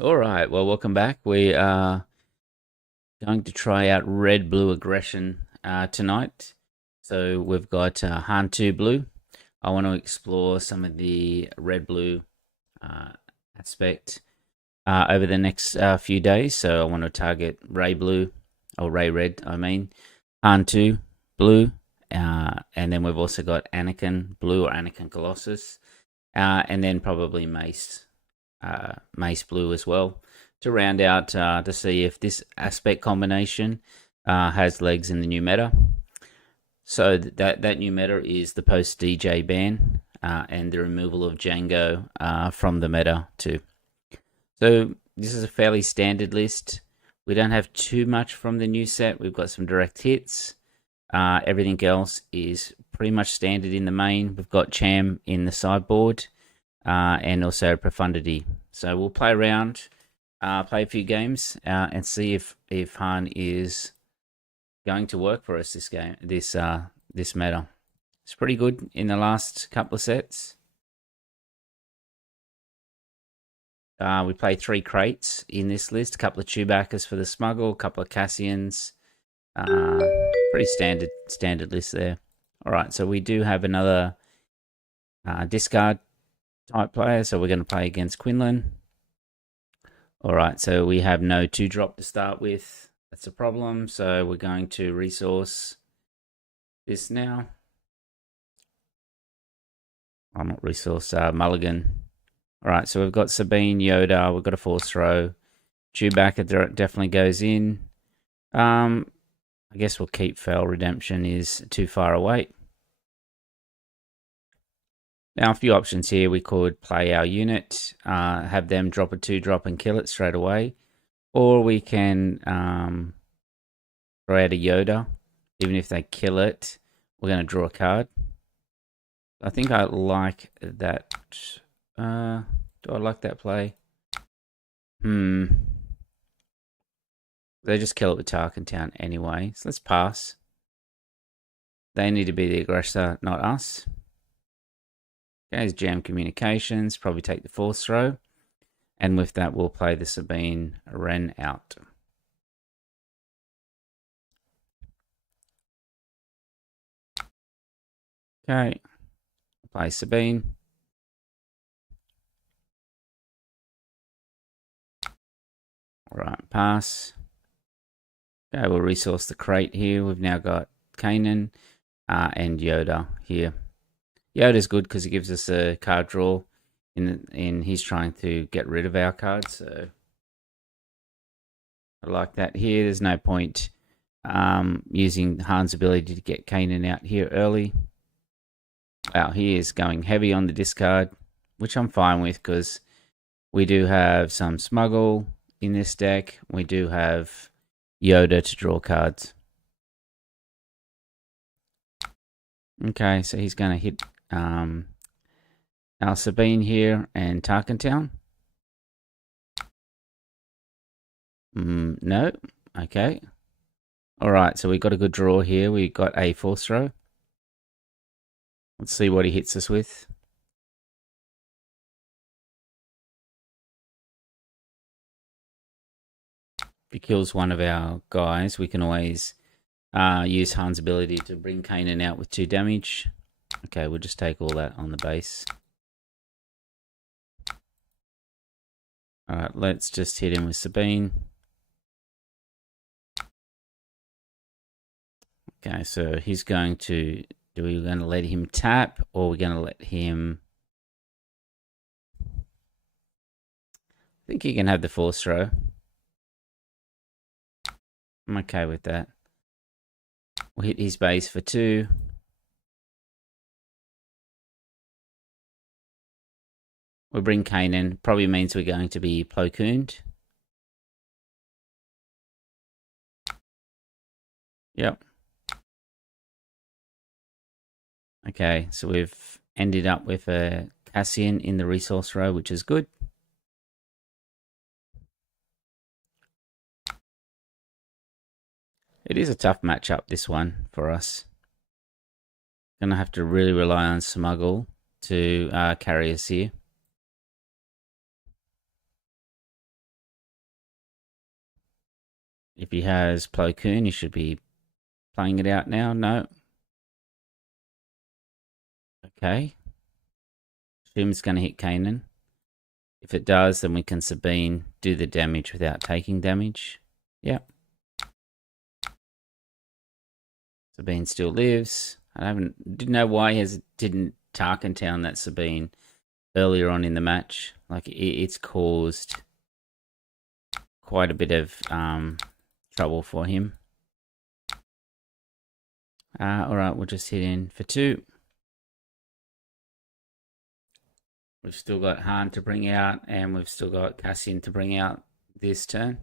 All right, well, welcome back. We are going to try out red blue aggression tonight. So we've got Han2 Blue. I want to explore some of the red blue uh, aspect over the next few days. So I want to target Ray Blue, or Ray Red, I mean, Han2 Blue. And then we've also got Anakin Blue or Anakin Colossus. And then probably Mace Blue as well to round out to see if this aspect combination has legs in the new meta. So that new meta is the post DJ ban and the removal of Django from the meta too. So this is a fairly standard list. We don't have too much from the new set. We've got some direct hits. Everything else is pretty much standard in the main. We've got Cham in the sideboard and also Profundity. So we'll play around, play a few games, and see if Han is going to work for us this game. This meta. It's pretty good in the last couple of sets. We play 3 crates in this list. A couple of Chewbaccas for the smuggle, a couple of Cassians. Pretty standard list there. All right, so we do have another discard type player, so we're going to play against Quinlan. All right, so we have no 2-drop to start with. That's a problem, so we're going to resource this now. I'm not resource, Mulligan. All right, so we've got Sabine, Yoda, we've got a force throw. Chewbacca definitely goes in. I guess we'll keep Fel. Redemption is too far away. Now, a few options here. We could play our unit, have them drop a 2-drop and kill it straight away. Or we can throw out a Yoda. Even if they kill it, we're going to draw a card. I think I like that. Do I like that play? They just kill it with Tarkin Town anyway. So let's pass. They need to be the aggressor, not us. Okay, there's Jam Communications. Probably take the force throw. And with that, we'll play the Sabine Wren out. Okay, play Sabine. All right, pass. Okay, we'll resource the crate here. We've now got Kanan and Yoda here. Yoda's good because he gives us a card draw. In he's trying to get rid of our cards, so I like that here. There's no point using Han's ability to get Kanan out here early. Wow, he is going heavy on the discard, which I'm fine with because we do have some smuggle in this deck. We do have Yoda to draw cards. Okay, so he's going to hit our Sabine here and Tarkin Town. No. Okay. All right, so we got a good draw here. We got a force throw. Let's see what he hits us with. If he kills one of our guys, we can always use Han's ability to bring Kanan out with 2 damage. Okay, we'll just take all that on the base. Alright, let's just hit him with Sabine. Okay, so he's going to... Are we going to let him tap, or are we going to let him... I think he can have the force throw. I'm okay with that. We'll hit his base for 2. We'll bring Kanan. Probably means we're going to be Plo Kooned. Yep. Okay, so we've ended up with a Cassian in the resource row, which is good. It is a tough matchup, this one, for us. Gonna have to really rely on Smuggle to carry us here. If he has Plo Koon, he should be playing it out now. No. Okay. Assume it's going to hit Kanan. If it does, then we can Sabine do the damage without taking damage. Yeah. Sabine still lives. Didn't know why he didn't Tarkin Town that Sabine earlier on in the match. Like it's caused quite a bit of trouble for him. All right, we'll just hit in for 2. We've still got Han to bring out, and we've still got Cassian to bring out this turn.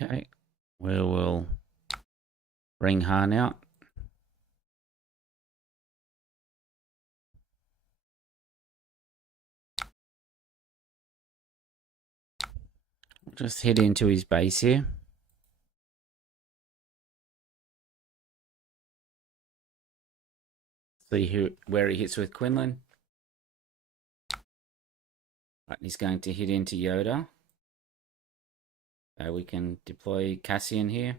Okay, we will bring Han out. We'll just head into his base here. See where he hits with Quinlan. Right, he's going to hit into Yoda. We can deploy Cassian here.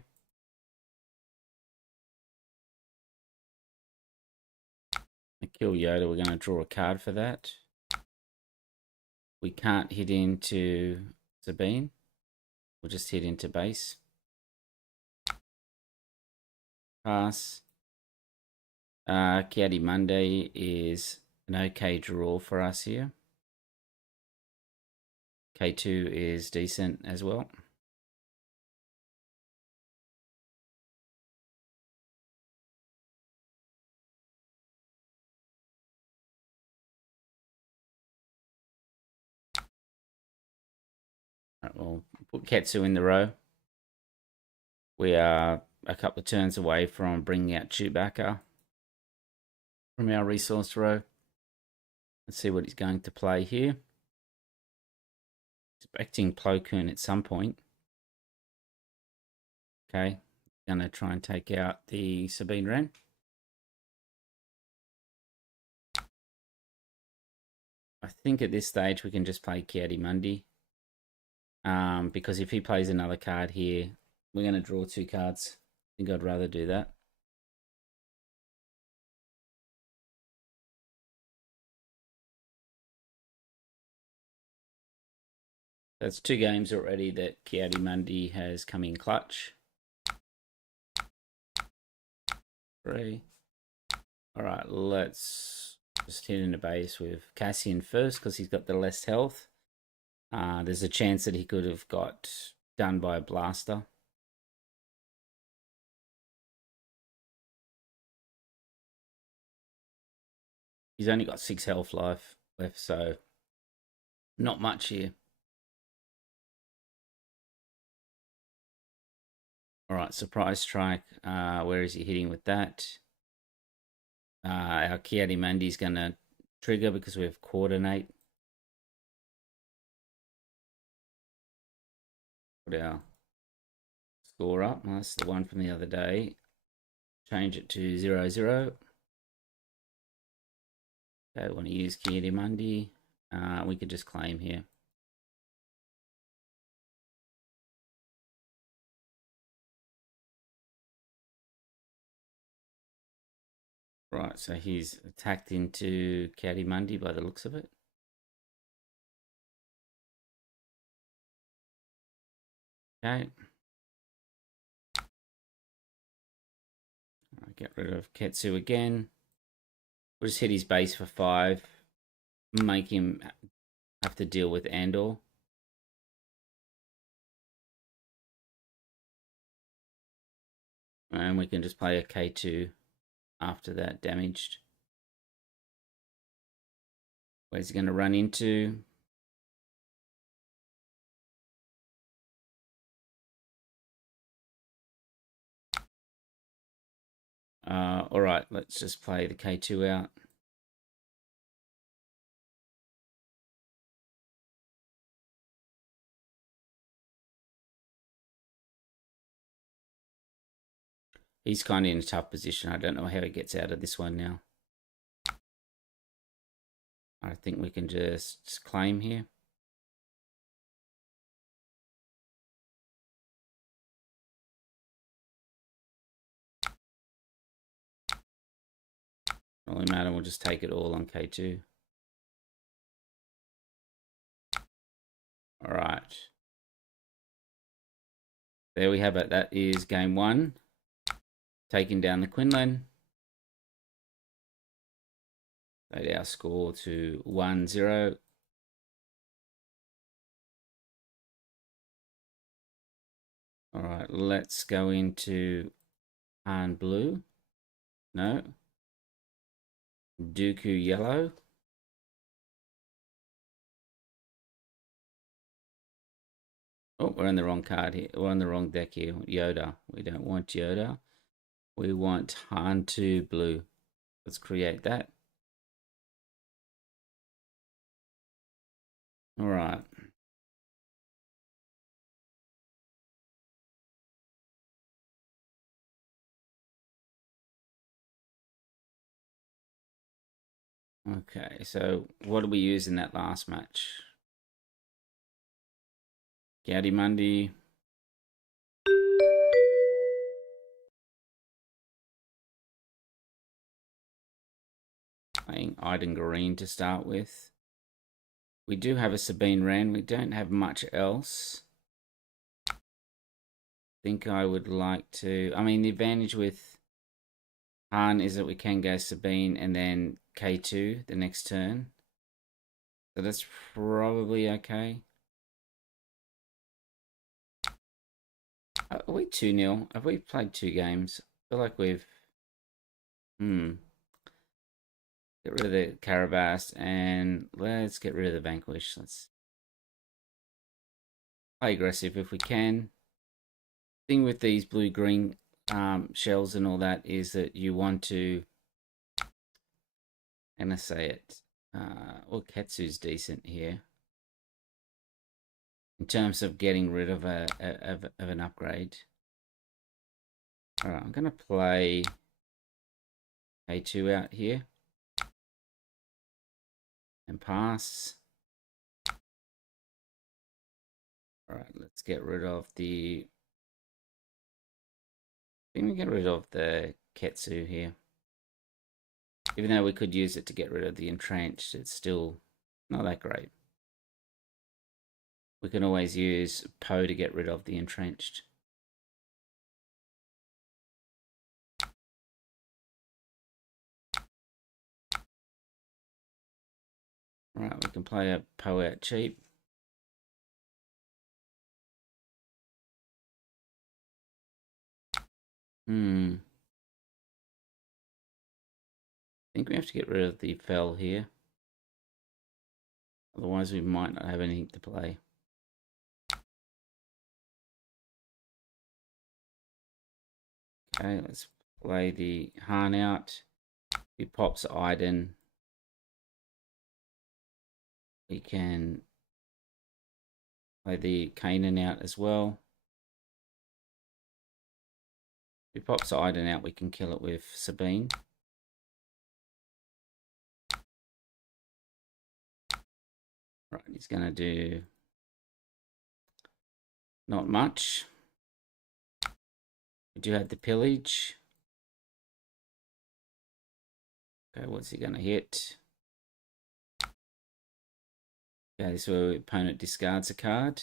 Kill Yoda, we're going to draw a card for that. We can't hit into Sabine. We'll just hit into base. Pass. Kiadi Monday is an okay draw for us here. K2 is decent as well. Right, we'll put Ketsu in the row. We are a couple of turns away from bringing out Chewbacca from our resource row. Let's see what he's going to play here. Expecting Plo Koon at some point. Okay, gonna try and take out the Sabine Wren. I think at this stage we can just play Kiadi Mundi. Because if he plays another card here, we're going to draw 2 cards. I think I'd rather do that. That's 2 games already that Kiadi Mundi has come in clutch. 3. All right, let's just hit into base with Cassian first because he's got the less health. There's a chance that he could have got done by a blaster. He's only got 6 health life left, so not much here. All right, surprise strike. Where is he hitting with that? Our Kiadi Mundi is going to trigger because we have coordinate. Put our score up. That's the one from the other day. Change it to 0-0. Okay, we want to use Kiadi Mundi. We could just claim here. Right, so he's attacked into Kiadi Mundi by the looks of it. Okay. Get rid of Ketsu again. We'll just hit his base for 5. Make him have to deal with Andor. And we can just play a K2 after that damaged. Where's he going to run into? All right, let's just play the K2 out. He's kind of in a tough position. I don't know how he gets out of this one now. I think we can just claim here. Only matter, we'll just take it all on K2. All right. There we have it. That is game one. Taking down the Quinlan. Made our score to 1-0. All right, let's go into Han Blue. No. Dooku Yellow. Oh, we're on the wrong card here. We're on the wrong deck here. Yoda. We don't want Yoda. We want Han2 Blue. Let's create that. All right. Okay, so what did we use in that last match? Gowdy Mundy. Playing Iden Green to start with. We do have a Sabine Wren. We don't have much else. I think I would like to... I mean, the advantage with Han is that we can go Sabine and then K2 the next turn. So that's probably okay. Are we 2-0? Have we played 2 games? I feel like we've... Get rid of the Carabas and let's get rid of the Vanquish. Let's play aggressive if we can. Thing with these blue-green shells and all that is that you want to... And I say it... well, Ketsu's decent here. In terms of getting rid of an upgrade. Alright, I'm going to play A2 out here. And pass. Alright, let's get rid of the... I think we get rid of the Ketsu here. Even though we could use it to get rid of the entrenched, it's still not that great. We can always use Poe to get rid of the entrenched. Alright, we can play a Poe out cheap. I think we have to get rid of the Fell here. Otherwise we might not have anything to play. Okay, let's play the Han out. He pops Iden. We can play the Kanan out as well. If he pops Iden out, we can kill it with Sabine. Right, he's going to do not much. We do have the pillage. Okay, what's he going to hit? Okay, this is where the opponent discards a card.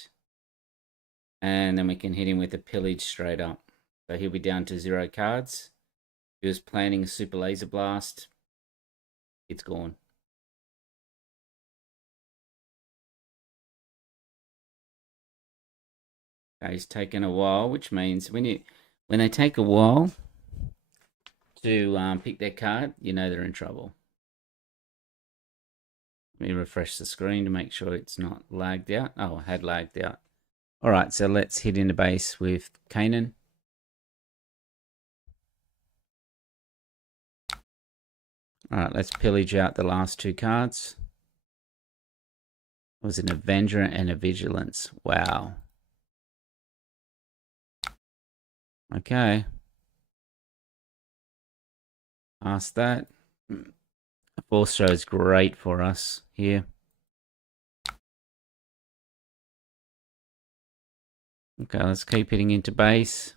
And then we can hit him with a pillage straight up. So he'll be down to 0 cards. He was planning a super laser blast. It's gone. Okay, it's taken a while, which means when they take a while to pick their card, you know they're in trouble. Let me refresh the screen to make sure it's not lagged out. Oh, I had lagged out. All right, so let's hit into base with Kanan. All right, let's pillage out the last 2 cards. It was an Avenger and a Vigilance. Wow. Okay. Past that. Force throw is great for us here. Okay, let's keep hitting into base.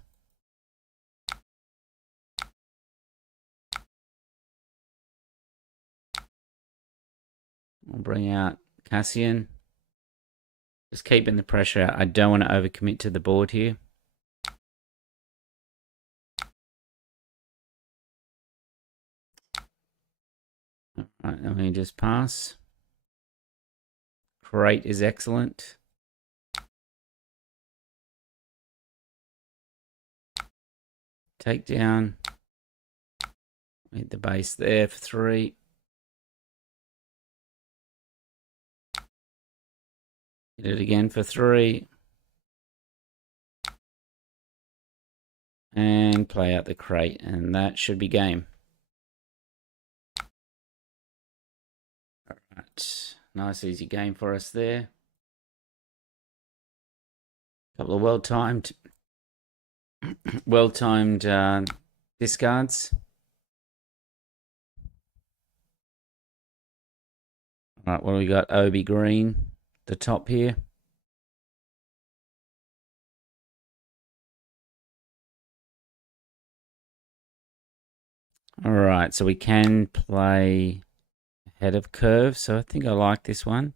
We'll bring out Cassian. Just keeping the pressure out. I don't want to overcommit to the board here. Alright, let me just pass. Crate is excellent. Take down. Hit the base there for 3. Hit it again for 3. And play out the crate, and that should be game. Alright, nice easy game for us there. Couple of well-timed discards. Alright, what do we got? Obi green, the top here. Alright, so we can play head of curve, so I think I like this one.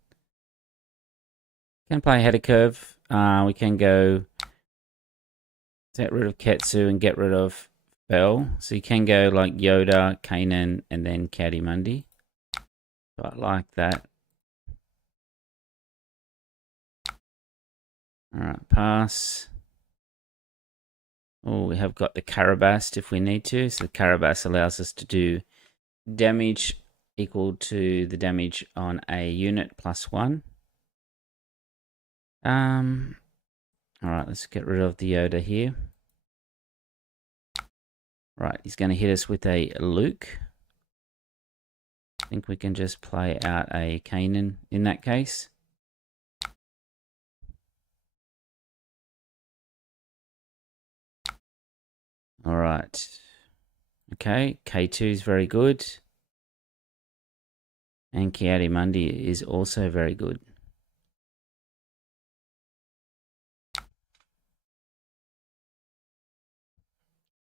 Can play head of curve. We can go get rid of Ketsu and get rid of Bell. So you can go like Yoda, Kanan, and then Mundi. So I like that. Alright, pass. Oh, we have got the Karabast if we need to. So the Karabast allows us to do damage equal to the damage on a unit +1. Alright, let's get rid of the Yoda here. Right, he's going to hit us with a Luke. I think we can just play out a Kanan in that case. Alright. Okay, K2 is very good. And Mundi is also very good.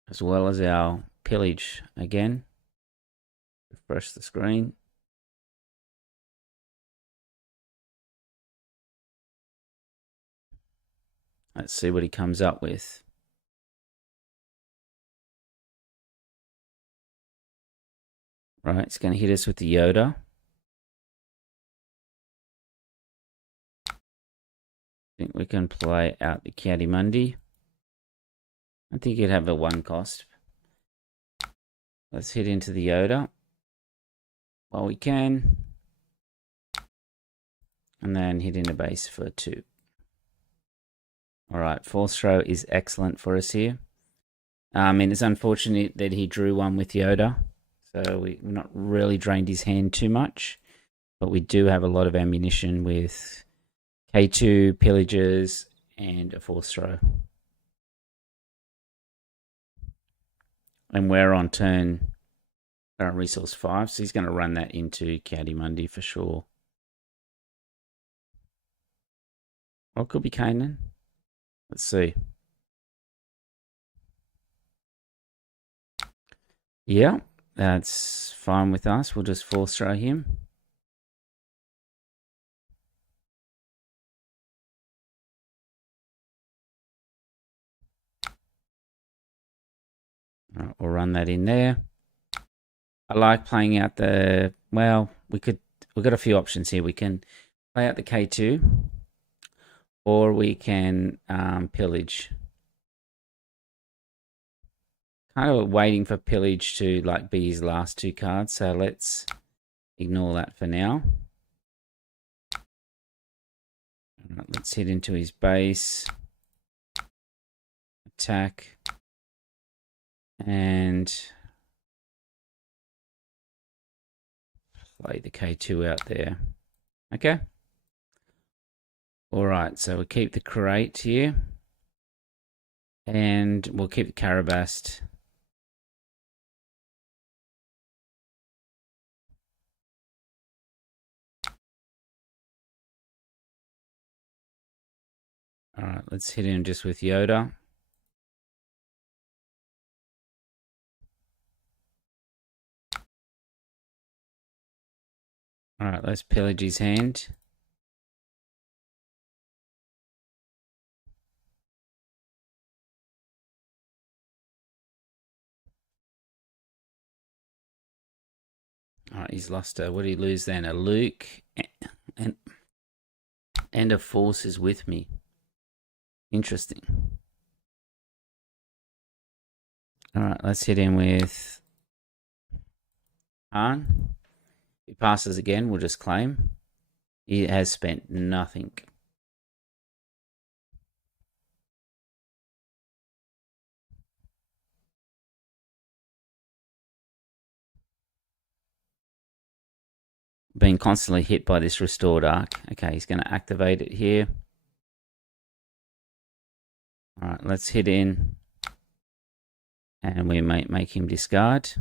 As well as our pillage again. Refresh the screen. Let's see what he comes up with. Right, it's going to hit us with the Yoda. I think we can play out the Mundi. I think you'd have a 1 cost. Let's hit into the Yoda while we can. And then hit into base for 2. Alright, force throw is excellent for us here. I mean, it's unfortunate that he drew one with Yoda. So we've not really drained his hand too much. But we do have a lot of ammunition with K2, pillages, and a force throw. And we're on turn resource 5, so he's going to run that into Mundi for sure. Or it could be Kanan. Let's see. Yeah, that's fine with us. We'll just force throw him. All right, we'll run that in there. I like playing out the, well, we've got a few options here. We can play out the K2, or we can pillage. Kind of waiting for pillage to like be his last 2 cards, so let's ignore that for now. All right, let's hit into his base, attack, and play the K2 out there. Okay. All right, so we'll keep the crate here, and we'll keep the Karabast. Alright, let's hit him just with Yoda. Alright, let's pillage his hand. Alright, he's lost a, what did he lose then? A Luke and a Force is with me. Interesting. Alright, let's hit him with Han. If he passes again, we'll just claim. He has spent nothing. Being constantly hit by this restored arc. Okay, he's going to activate it here. Alright, let's hit in. And we might make him discard.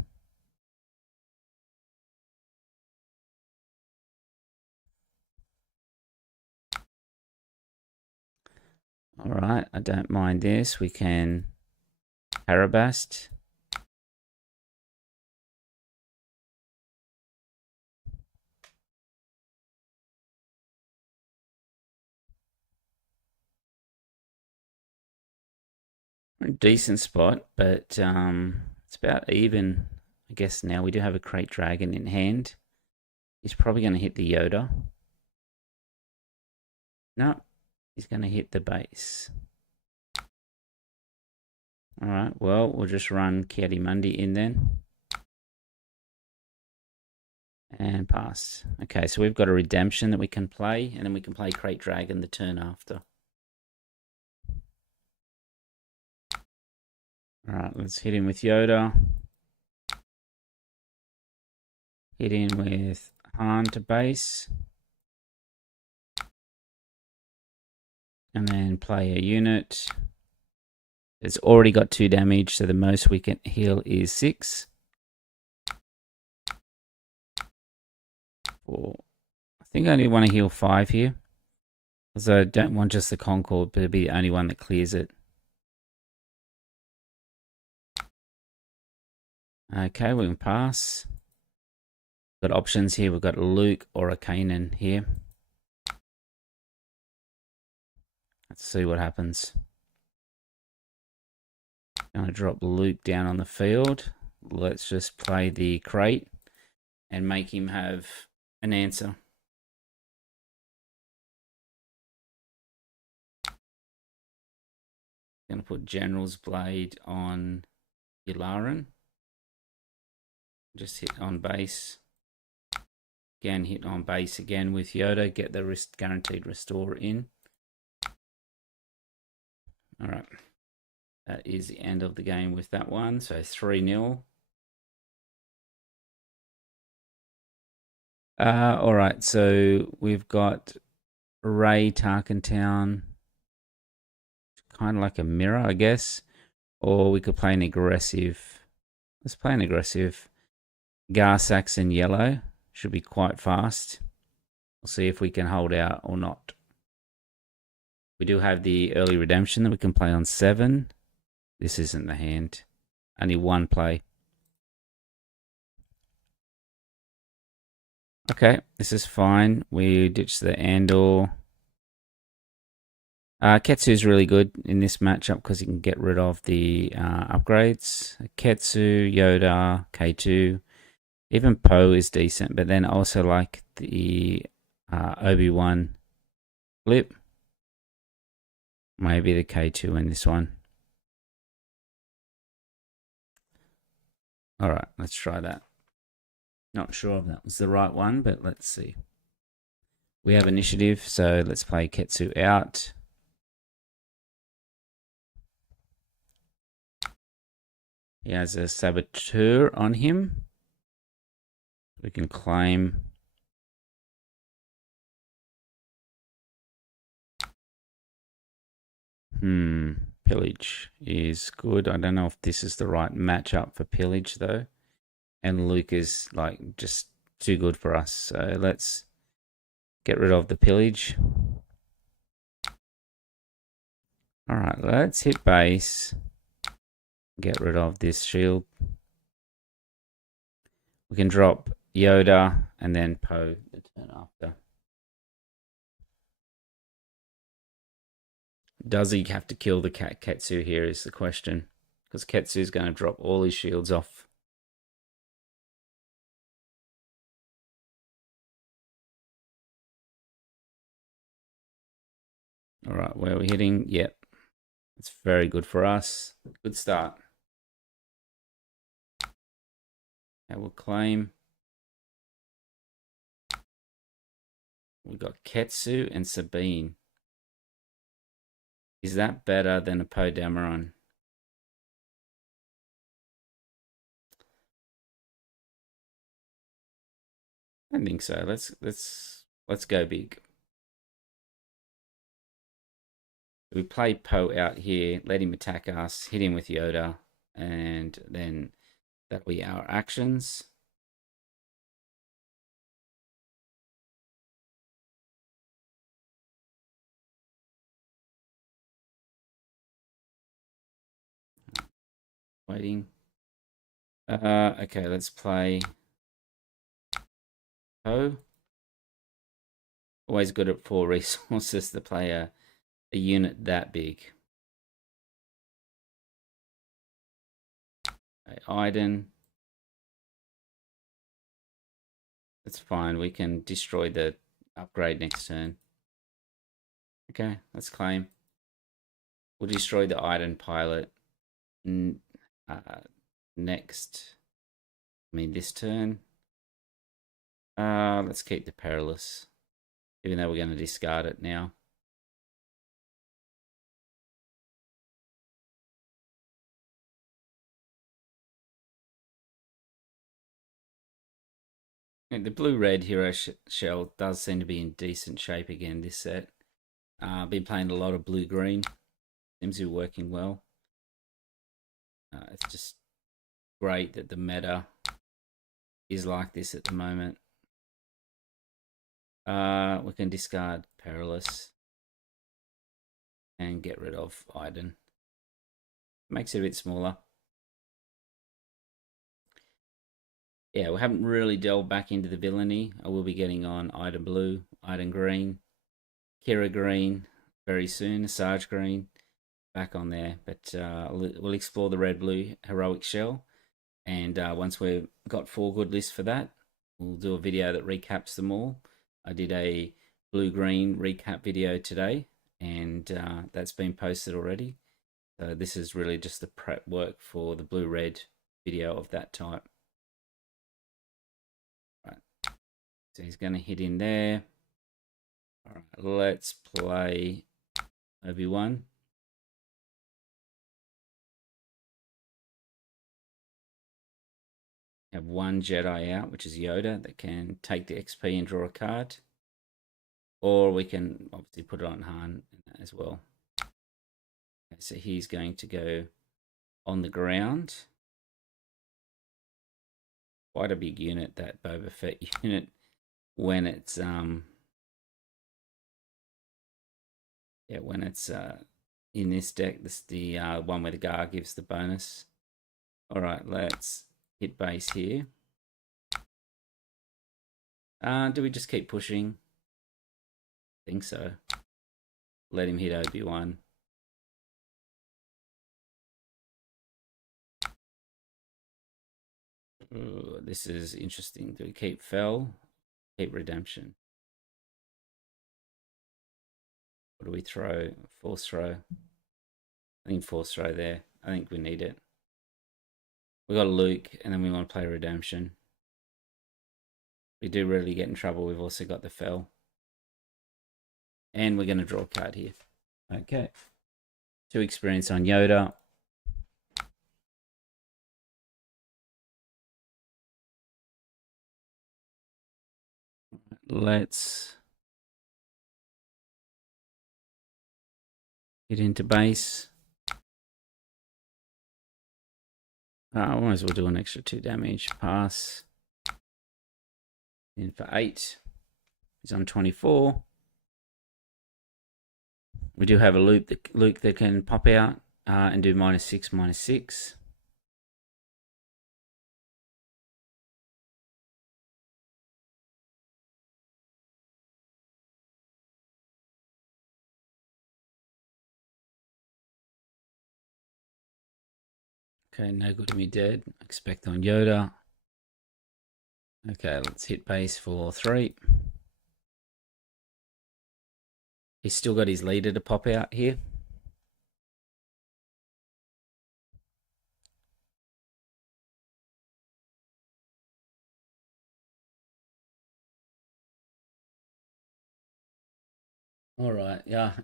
Alright, I don't mind this. We can Parabast. Decent spot, but it's about even. I guess now we do have a Crate Dragon in hand. He's probably going to hit the Yoda. No, he's going to hit the base. Alright, well, we'll just run Kiadimundi in then. And pass. Okay, so we've got a redemption that we can play, and then we can play Crate Dragon the turn after. Alright, let's hit him with Yoda. Hit him with Han to base. And then play a unit. It's already got 2 damage, so the most we can heal is 6. 4. I think I only want to heal 5 here. Because I don't want just the Concord, but it'll be the only one that clears it. Okay, we can pass. Got options here. We've got Luke or a Kanan here. Let's see what happens. Gonna drop Luke down on the field. Let's just play the crate and make him have an answer. Gonna put General's Blade on Yularen. Just hit on base. Again, hit on base again with Yoda. Get the guaranteed restore in. Alright. That is the end of the game with that one. So 3-0. Alright, so we've got Ray Tarkentown. Kind of like a mirror, I guess. Or we could play an aggressive. Let's play an aggressive. Garsax in yellow. Should be quite fast. We'll see if we can hold out or not. We do have the early redemption that we can play on 7. This isn't the hand. Only 1 play. Okay, this is fine. We ditch the Andor. Ketsu's really good in this matchup because he can get rid of the upgrades. Ketsu, Yoda, K2. Even Poe is decent, but then also like the Obi-Wan flip. Maybe the K2 in this one. Alright, let's try that. Not sure if that was the right one, but let's see. We have initiative, so let's play Ketsu out. He has a Saboteur on him. We can claim. Pillage is good. I don't know if this is the right matchup for Pillage though. And Luke is like just too good for us. So let's get rid of the Pillage. Alright, let's hit base. Get rid of this shield. We can drop Yoda and then Poe the turn after. Does he have to kill the Ketsu here is the question. Because Ketsu's going to drop all his shields off. Alright, where are we hitting? Yep. It's very good for us. Good start. Okay, we'll claim. We've got Ketsu and Sabine. Is that better than a Poe Dameron? I don't think so. Let's go big. We play Poe out here, let him attack us, hit him with Yoda, and then that'll be our actions. Waiting. Okay, let's play Poe. Always good at 4 resources to play a unit that big. Okay, Iden. That's fine. We can destroy the upgrade next turn. Okay, let's claim. We'll destroy the Iden pilot next. I mean, this turn. Let's keep the Perilous, even though we're going to discard it now. The blue-red hero shell does seem to be in decent shape again this set. Been playing a lot of blue-green. Seems to be working well. It's just great that the meta is like this at the moment. We can discard Perilous and get rid of Iden. Makes it a bit smaller. Yeah, we haven't really delved back into the villainy. I will be getting on Iden Blue, Iden Green, Kira Green very soon, Sarge Green, back on there. But we'll explore the red-blue heroic shell. And once we've got 4 good lists for that, we'll do a video that recaps them all. I did a blue-green recap video today, and that's been posted already. So this is really just the prep work for the blue-red video of that type. Right. So he's going to hit in there. All right, let's play Obi-Wan. Have 1 Jedi out, which is Yoda, that can take the XP and draw a card. Or we can obviously put it on Han as well. Okay, so he's going to go on the ground. Quite a big unit, that Boba Fett unit, when it's in this deck. This is the one where the Gar gives the bonus. All right, let's hit base here. Do we just keep pushing? I think so. Let him hit Obi-Wan. Ooh, this is interesting. Do we keep Fell? Keep Redemption. What do we throw? Force throw. I think force throw there. I think we need it. We got Luke, and then we want to play Redemption. We do really get in trouble. We've also got the Fell. And we're going to draw a card here. Okay. 2 experience on Yoda. Let's get into base. I might as well do an extra 2 damage. Pass. In for 8. He's on 24. We do have a Luke that can pop out and do -6, -6. Okay, no good to me dead. Expect on Yoda. Okay, let's hit base for 3. He's still got his leader to pop out here. All right, yeah.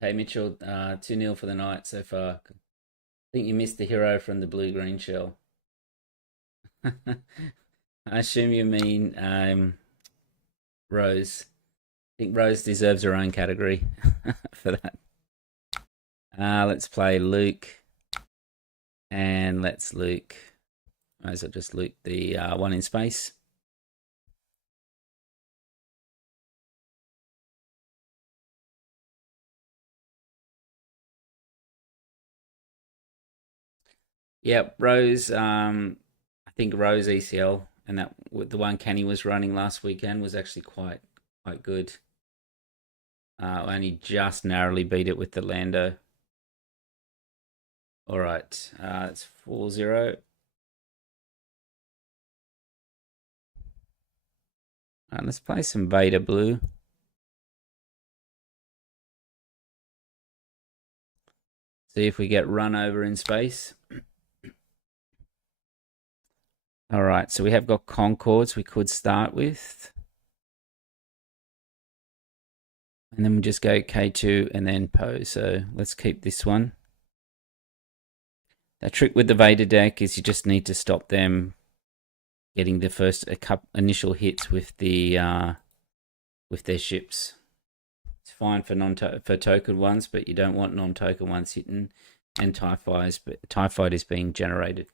Hey Mitchell, 2-0 for the night so far. I think you missed the hero from the blue-green shell. I assume you mean Rose. I think Rose deserves her own category for that. Let's play Luke. And let's Luke. Might as well just Luke the one in space. Yep, Rose. I think Rose ECL and that the one Kenny was running last weekend was actually quite good. Only just narrowly beat it with the Lando. All right, it's 4-0. Let's play some Vader Blue. See if we get run over in space. All right, so we have got Concords we could start with. And then we just go K2 and then Poe. So let's keep this one. The trick with the Vader deck is you just need to stop them getting the first initial hits with the with their ships. It's fine for token ones, but you don't want non-token ones hitting and TIE fighters being generated.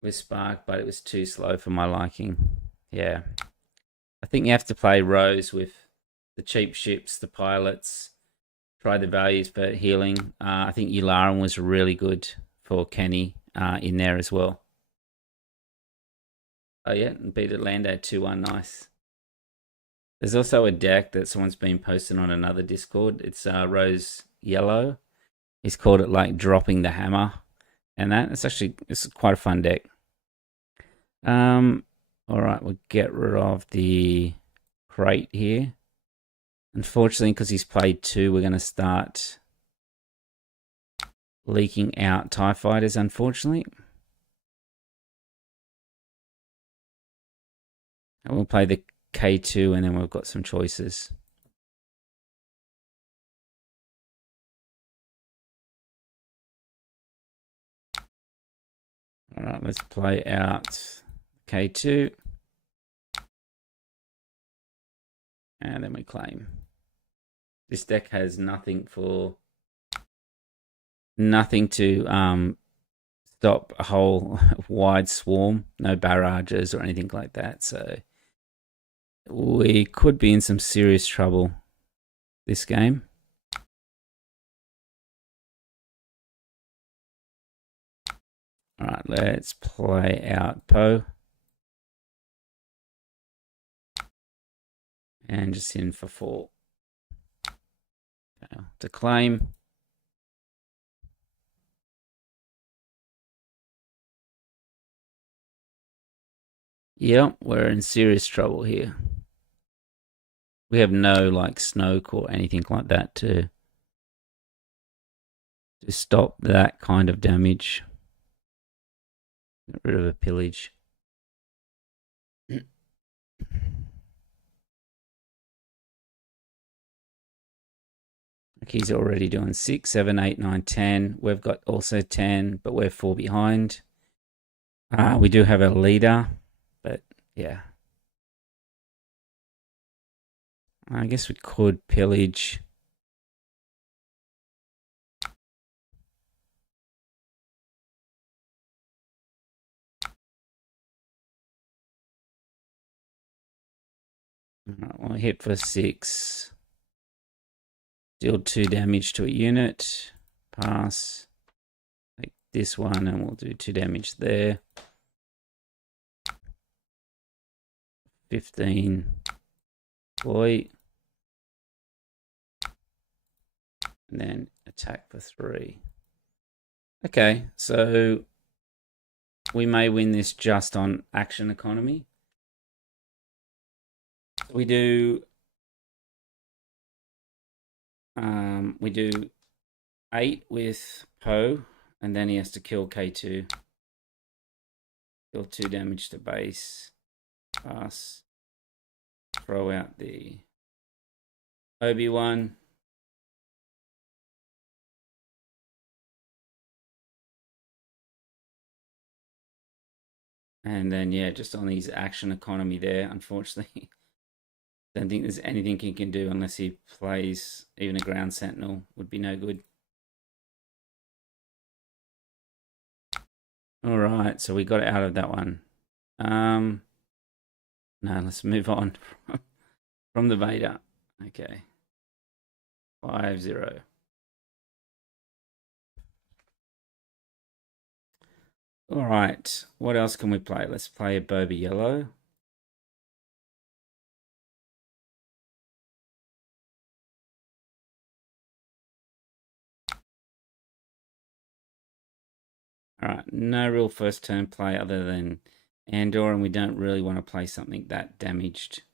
With Spark, but it was too slow for my liking. Yeah. I think you have to play Rose with the cheap ships, the pilots, try the values for healing. I think Yularen was really good for Kenny in there as well. Oh yeah, and beat Atlanta 2-1, nice. There's also a deck that someone's been posting on another Discord. It's Rose Yellow. He's called it like dropping the hammer, and it's quite a fun deck. All right, we'll get rid of the crate here. Unfortunately, because he's played 2, we're going to start leaking out TIE fighters, unfortunately. And we'll play the K2 and then we've got some choices. All right, let's play out K2. And then we claim. This deck has nothing to stop a whole wide swarm, no barrages or anything like that. So we could be in some serious trouble this game. All right, let's play out Poe. And just in for 4. Okay, to claim. Yep, we're in serious trouble here. We have no like Snoke or anything like that to stop that kind of damage. Get rid of a pillage. He's already doing 6, 7, 8, 9, 10. We've got also 10, but we're 4 behind. We do have a leader, but yeah. I guess we could pillage. We'll hit for 6. Deal 2 damage to a unit. Pass. Take this one and we'll do 2 damage there. 15. Boy. And then attack for 3. Okay, so we may win this just on action economy. We do 8 with Poe, and then he has to kill K2. Deal 2 damage to base. Pass. Throw out the Obi-Wan. And then, yeah, just on his action economy there, unfortunately. Don't think there's anything he can do unless he plays even a ground sentinel. Would be no good. All right, so we got out of that one. No, let's move on from the Vader. Okay. 5-0. All right, what else can we play? Let's play a Boba Yellow. All right, no real first turn play other than Andor, and we don't really want to play something that damaged.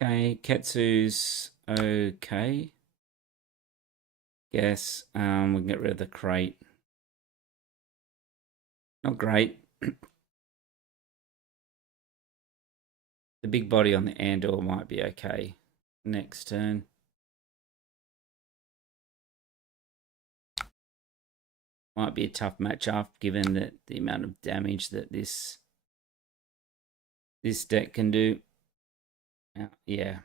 Okay, Ketsu's okay. Guess we can get rid of the crate. Not great. The big body on the Andor might be okay. Next turn. Might be a tough matchup given that the amount of damage that this deck can do. Yeah.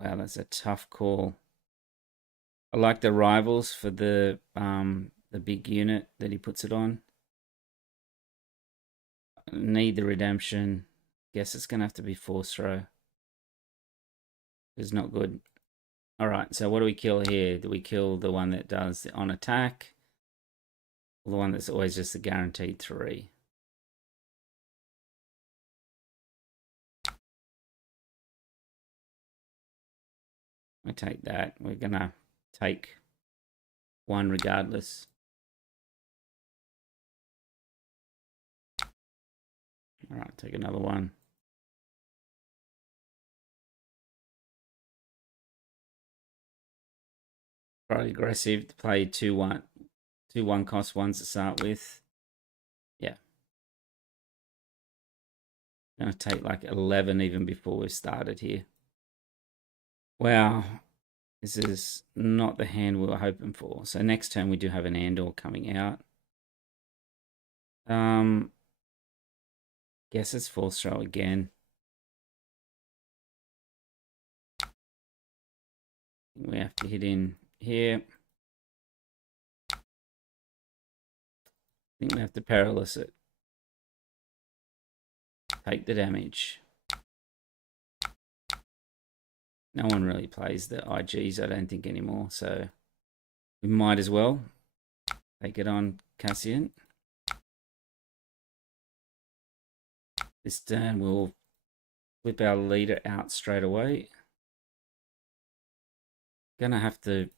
Wow, that's a tough call. I like the rivals for the big unit that he puts it on. Need the redemption. Guess it's gonna have to be force throw. It's not good. All right, so what do we kill here? Do we kill the one that does the on attack? Or the one that's always just a guaranteed 3? We take that. We're gonna take 1 regardless. All right, take another 1. Probably aggressive to play 2-1. 2-1 cost ones to start with. Yeah. Gonna take like 11 even before we've started here. Wow. This is not the hand we were hoping for. So next turn we do have an Andor coming out. Guess it's force throw again. We have to hit in here. I think we have to paralyze it. Take the damage. No one really plays the IGs, I don't think, anymore. So we might as well take it on Cassian. This turn we'll whip our leader out straight away. Gonna have to.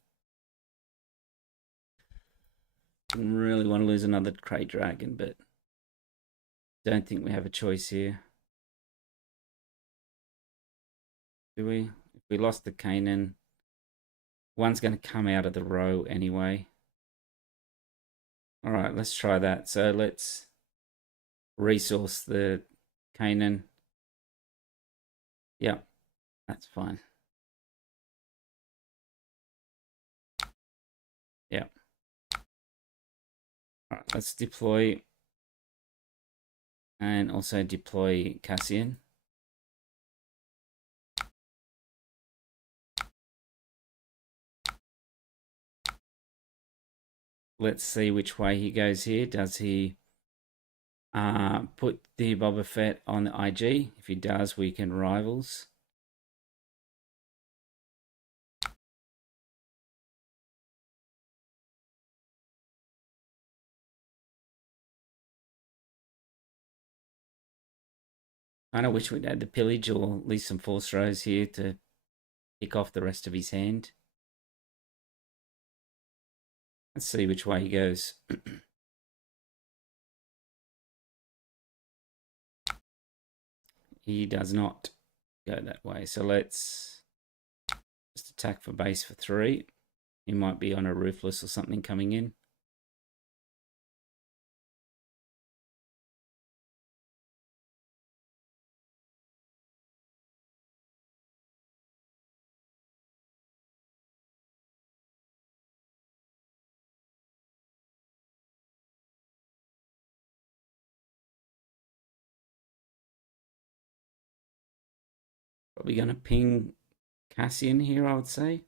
Didn't really want to lose another Crate Dragon, but don't think we have a choice here. Do we? If we lost the Kanan, one's going to come out of the row anyway. All right, let's try that. So let's resource the Kanan. Yep, that's fine. Yep. All right, let's deploy and also deploy Cassian. Let's see which way he goes here. Does he Put the Boba Fett on the IG. If he does, we can rivals. I kind of wish we'd had the pillage or at least some force throws here to pick off the rest of his hand. Let's see which way he goes. He does not go that way. So let's just attack for base for 3. He might be on a ruthless or something coming in. Probably going to ping Cassian here, I would say.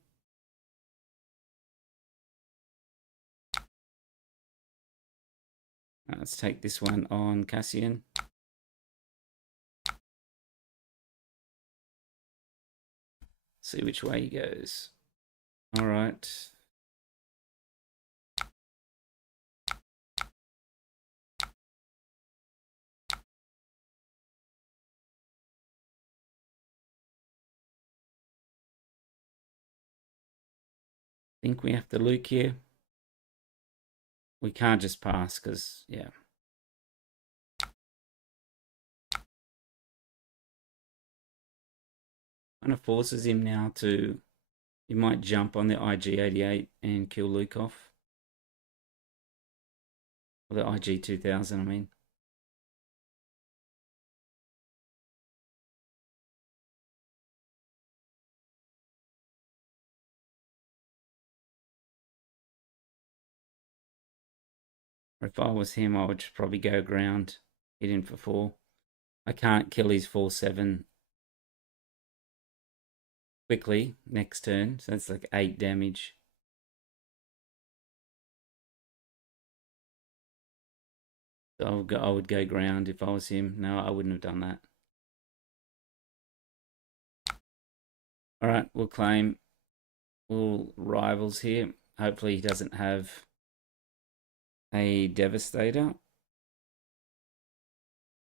Let's take this one on Cassian. See which way he goes. All right. Think we have to Luke here. We can't just pass because, yeah. Kind of forces him now to, he might jump on the IG-88 and kill Luke off. Or the IG-2000, I mean. If I was him, I would probably go ground, hit him for 4. I can't kill his 4-7 quickly next turn, so that's like 8 damage. So I would go ground if I was him. No, I wouldn't have done that. All right, we'll claim. We'll rivals here. Hopefully he doesn't have a Devastator.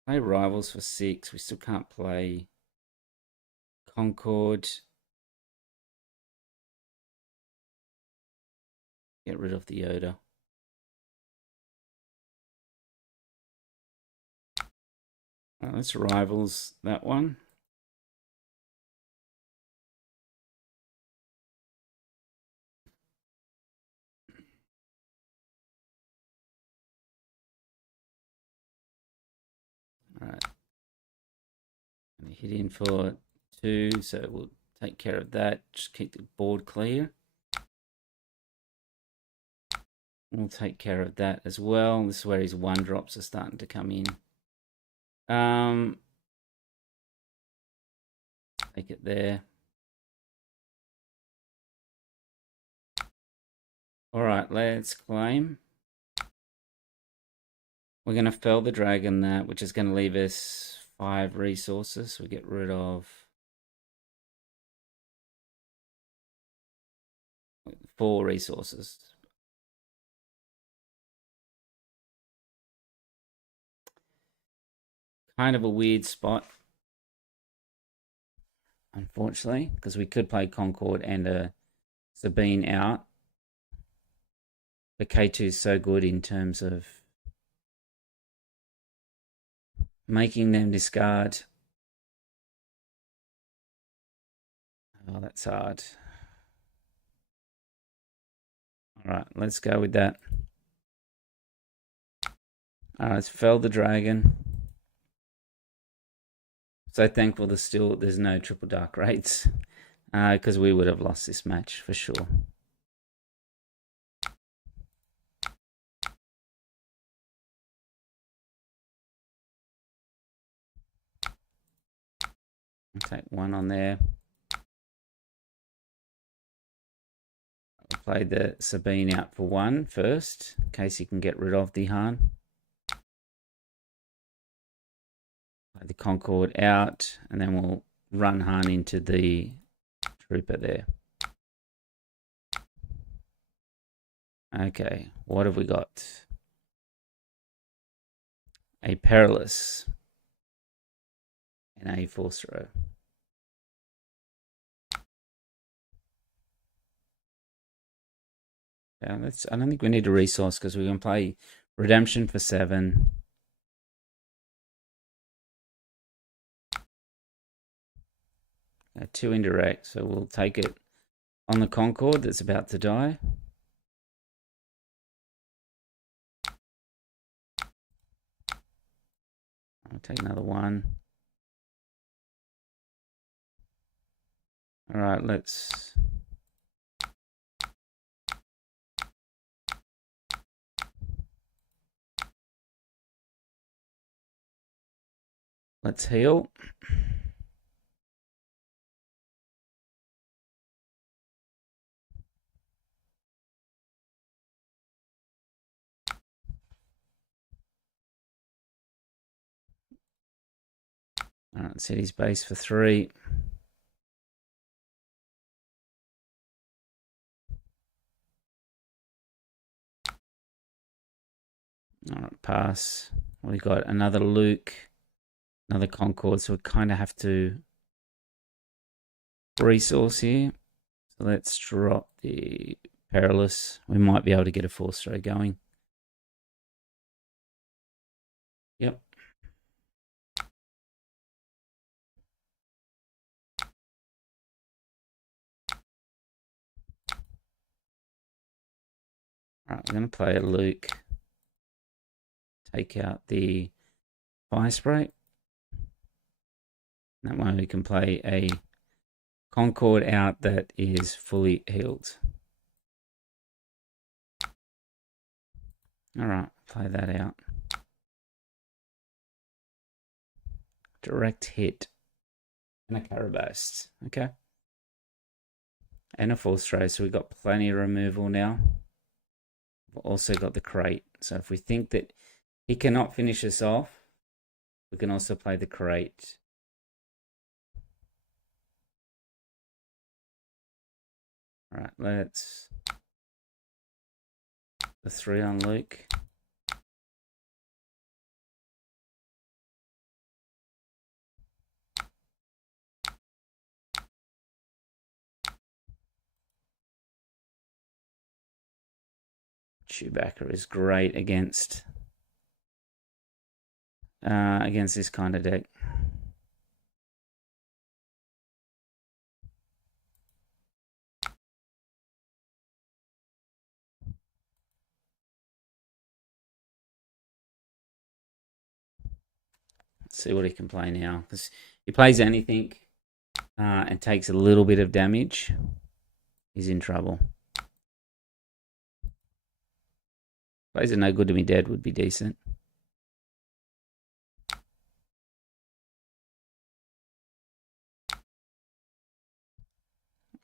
Play rivals for 6. We still can't play Concord. Get rid of the Yoda. Let's rivals that one. All right. Hit in for 2, so we'll take care of that. Just keep the board clear. We'll take care of that as well. This is where his 1-drops are starting to come in. Take it there. All right, let's claim. We're going to fell the dragon that, which is going to leave us 5 resources. We get rid of 4 resources. Kind of a weird spot, unfortunately, because we could play Concord and a Sabine out. But K2 is so good in terms of making them discard. Oh, that's hard. All right, let's go with that. All right, let's fell the dragon. So thankful there's no triple dark raids, because we would have lost this match for sure. I'll take 1 on there. I'll play the Sabine out for 1 first, in case he can get rid of the Han. Play the Concord out, and then we'll run Han into the trooper there. Okay, what have we got? A Perilous and a Force Throw. Yeah, I don't think we need a resource because we're going to play Redemption for 7. Two indirect, so we'll take it on the Concord that's about to die. I'll take another one. All right, let's heal. All right, set his base for 3. All right, pass. We got another Luke, another Concord, so we kind of have to resource here. So let's drop the Perilous. We might be able to get a Force Throw going. Yep. All right, we're going to play a Luke. Take out the Fire Spray. That way we can play a Concord out that is fully healed. All right, play that out. Direct hit. And a Carabast. Okay. And a Force Throw, so we've got plenty of removal now. We've also got the crate. So if we think that he cannot finish us off, we can also play the crate. All right, let's the 3 on Luke. Chewbacca is great against this kind of deck. Let's see what he can play now, because he plays anything and takes a little bit of damage, he's in trouble. Plays a No Good to Me Dead would be decent.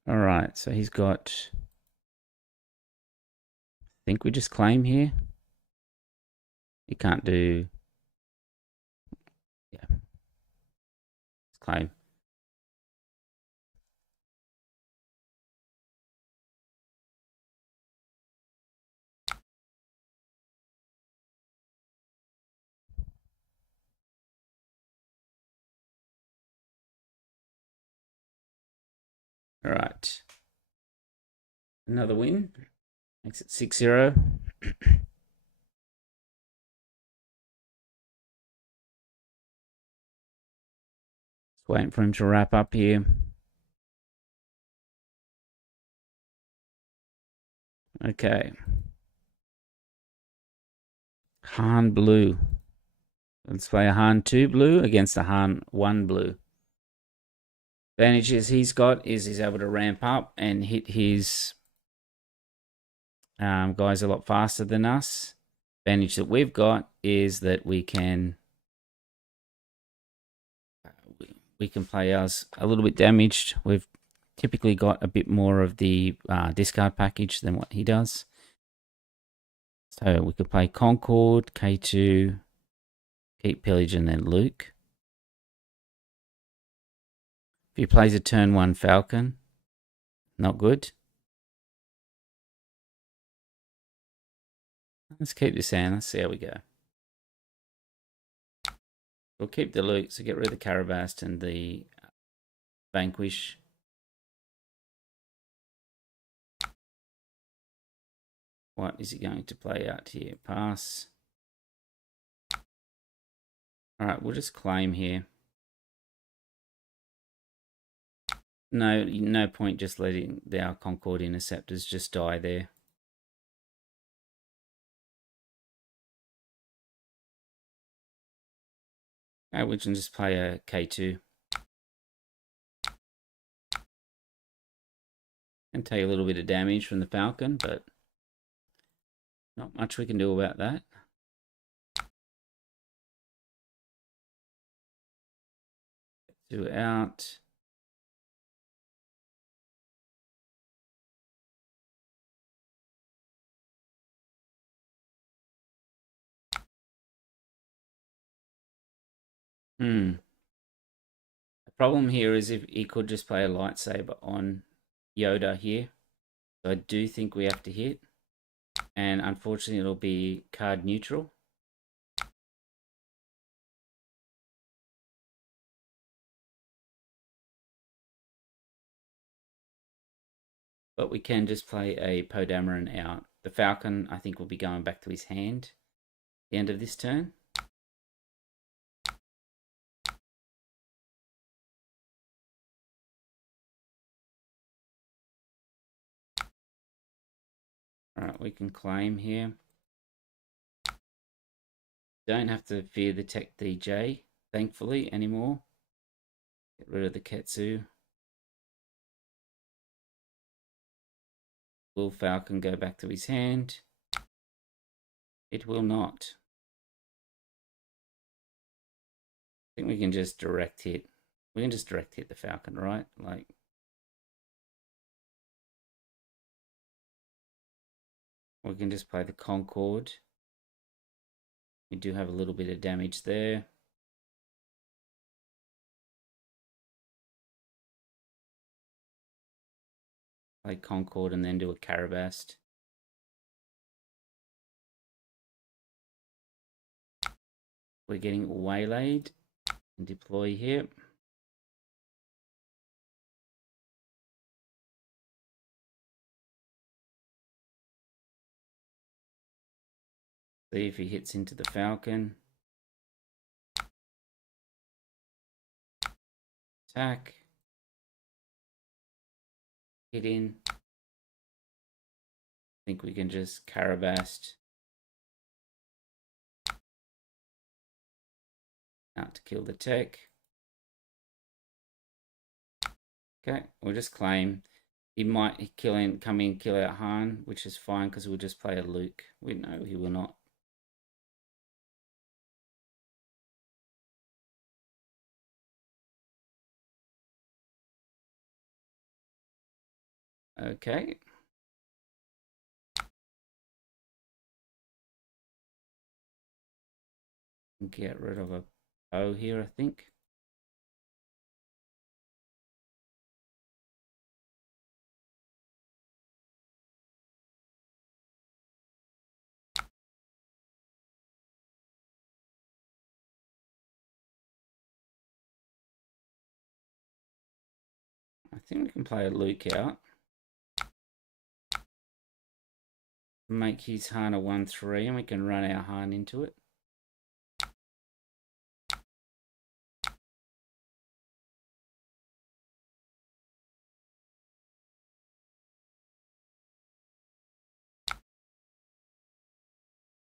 All right, so he's got, I think we just claim here. He can't do, yeah, let's claim. All right. Another win. Makes it 6-0. Just waiting for him to wrap up here. Okay. Han Blue. Let's play a Han2 Blue against a Han1 Blue. Advantages he's got is he's able to ramp up and hit his guys a lot faster than us. Advantage that we've got is that we can play ours a little bit damaged. We've typically got a bit more of the discard package than what he does. So we could play Concord, K2, keep Pillage, and then Luke. He plays a turn 1 falcon. Not good. Let's keep this in. Let's see how we go. We'll keep the Luke, so get rid of the Carabast and the Vanquish. What is he going to play out here? Pass. Alright, we'll just claim here. No point just letting our Concord Interceptors just die there. Okay, we can just play a K2. And take a little bit of damage from the Falcon, but not much we can do about that. Two out. The problem here is if he could just play a lightsaber on Yoda here. So I do think we have to hit. And unfortunately it'll be card neutral. But we can just play a Poe Dameron out. The Falcon, I think, will be going back to his hand at the end of this turn. Alright, we can claim here. Don't have to fear the Tech DJ, thankfully, anymore. Get rid of the Ketsu. Will Falcon go back to his hand? It will not. I think we can just direct hit. We can just direct hit the Falcon, right? Like, we can just play the Concord. We do have a little bit of damage there. Play Concord and then do a Carabast. We're getting waylaid and deploy here. See if he hits into the Falcon. Attack. Hit in. I think we can just Carabast out to kill the tech. Okay, we'll just claim. He might come in, kill out Han, which is fine because we'll just play a Luke. We know he will not. Okay. Get rid of a Poe here, I think. I think we can play a Luke out. Make his Han a 1-3 and we can run our Han into it.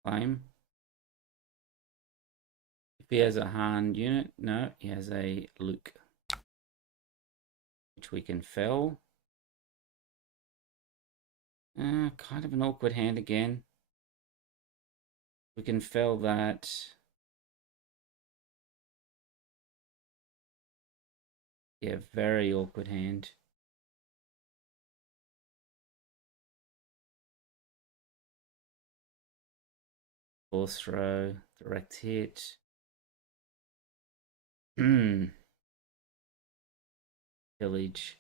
Claim. If he has a Han unit, no, he has a Luke, which we can fell. Kind of an awkward hand again. We can fell that. Yeah, very awkward hand. Force throw, direct hit. pillage.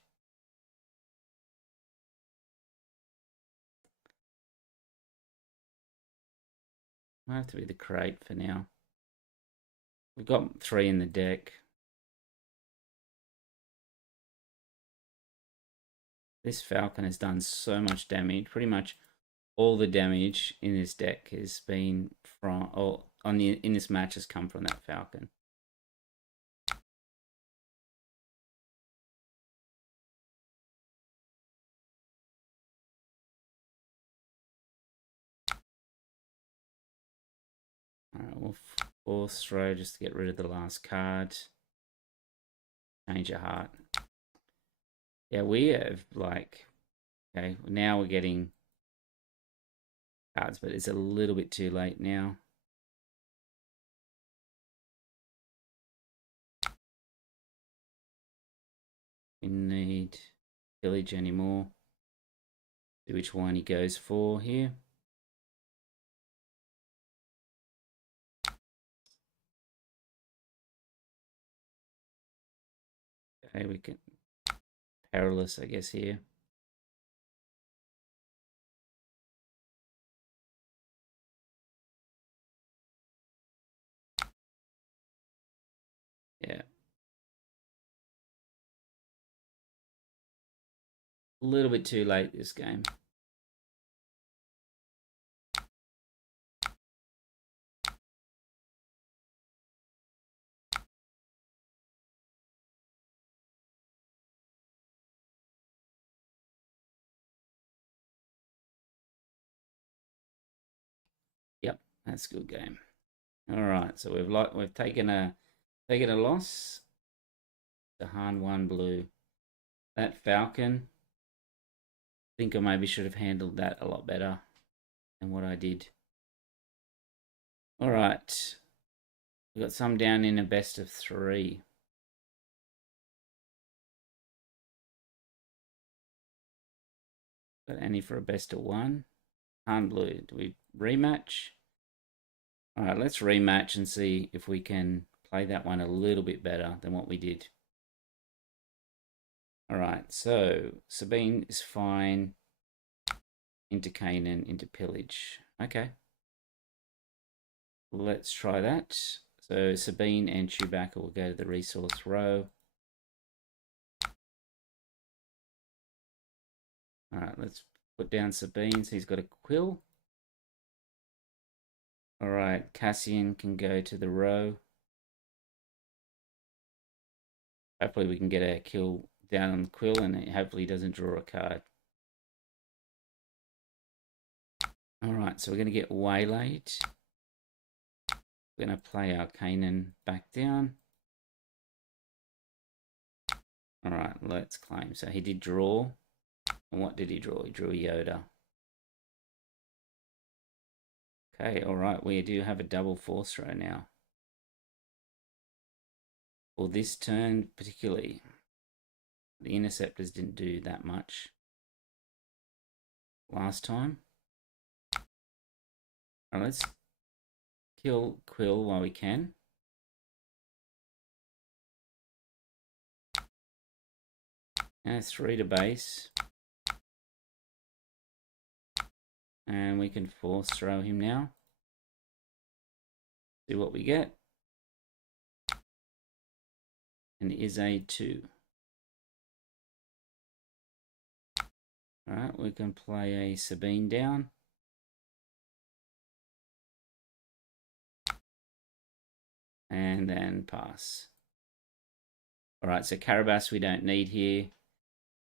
Might have to be the crate for now. We've got 3 in the deck. This falcon has done so much damage. Pretty much all the damage in this deck has been from, or in this match has come from that falcon. Alright, we'll force throw just to get rid of the last card. Change your heart. Yeah, we have like, okay, now we're getting cards, but it's a little bit too late now. We need pillage anymore. See which one he goes for here. Okay, we can perilous, I guess, here. Yeah. A little bit too late this game. Yep, that's a good game. All right, so we've taken a loss. The Han2 Blue. That falcon. I think I maybe should have handled that a lot better than what I did. All right, we got some down in a best of 3. Got any for a best of 1? Han Blue. Do we rematch? All right, let's rematch and see if we can play that one a little bit better than what we did. All right, so Sabine is fine. Into Canaan, into pillage. Okay. Let's try that. So Sabine and Chewbacca will go to the resource row. All right, let's put down Sabine. So he's got a quill. All right, Cassian can go to the row. Hopefully we can get a kill down on the quill and hopefully he doesn't draw a card. All right, so we're going to get waylaid. We're going to play our Canaan back down. All right, let's claim. So he did draw. And what did he draw? He drew Yoda. Okay, all right, we do have a double force throw now. For this turn particularly, the interceptors didn't do that much last time. All right, let's kill Quill while we can. And 3 to base. And we can force throw him now. See what we get. And it is a 2. Alright, we can play a Sabine down. And then pass. Alright, so Carabas we don't need here.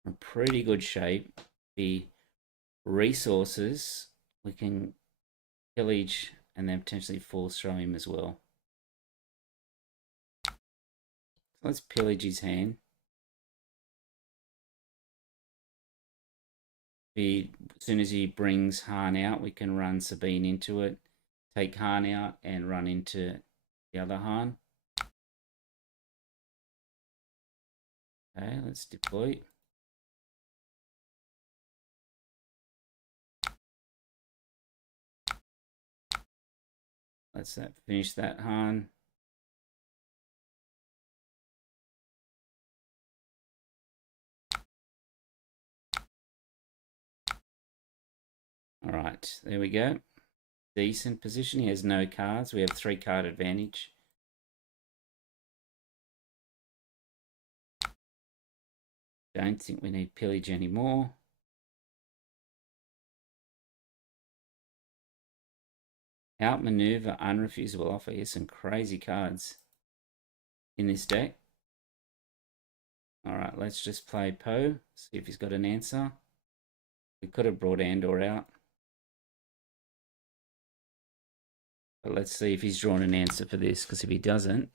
We're in pretty good shape. The resources we can pillage and then potentially force throw him as well. So let's pillage his hand. As soon as he brings Han out, we can run Sabine into it, take Han out and run into the other Han. Okay, let's deploy. Let's finish that Han. All right, there we go. Decent position. He has no cards. We have 3-card advantage. Don't think we need pillage anymore. Outmaneuver, unrefusable offer. Here's some crazy cards in this deck. All right, let's just play Poe. See if he's got an answer. We could have brought Andor out. But let's see if he's drawn an answer for this, because if he doesn't...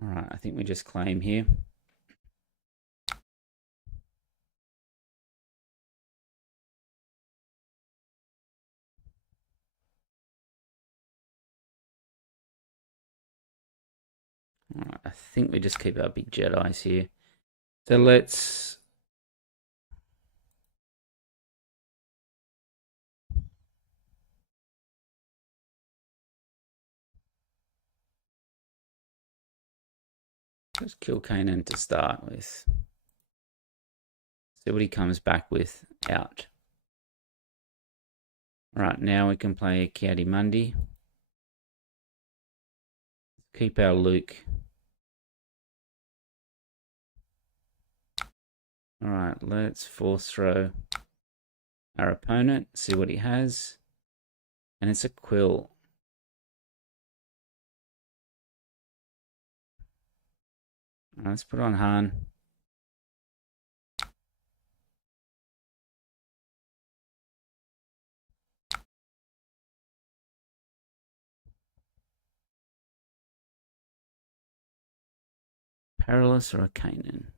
All right, I think we just claim here. All right, I think we just keep our big Jedis here. So let's... just kill Kanan to start with. See what he comes back with out. All right, now we can play a Kiadi-Mundi. Keep our Luke. All right, let's force throw our opponent, see what he has. And it's a Quill. Right, let's put on Han. Perilous or a Kanan?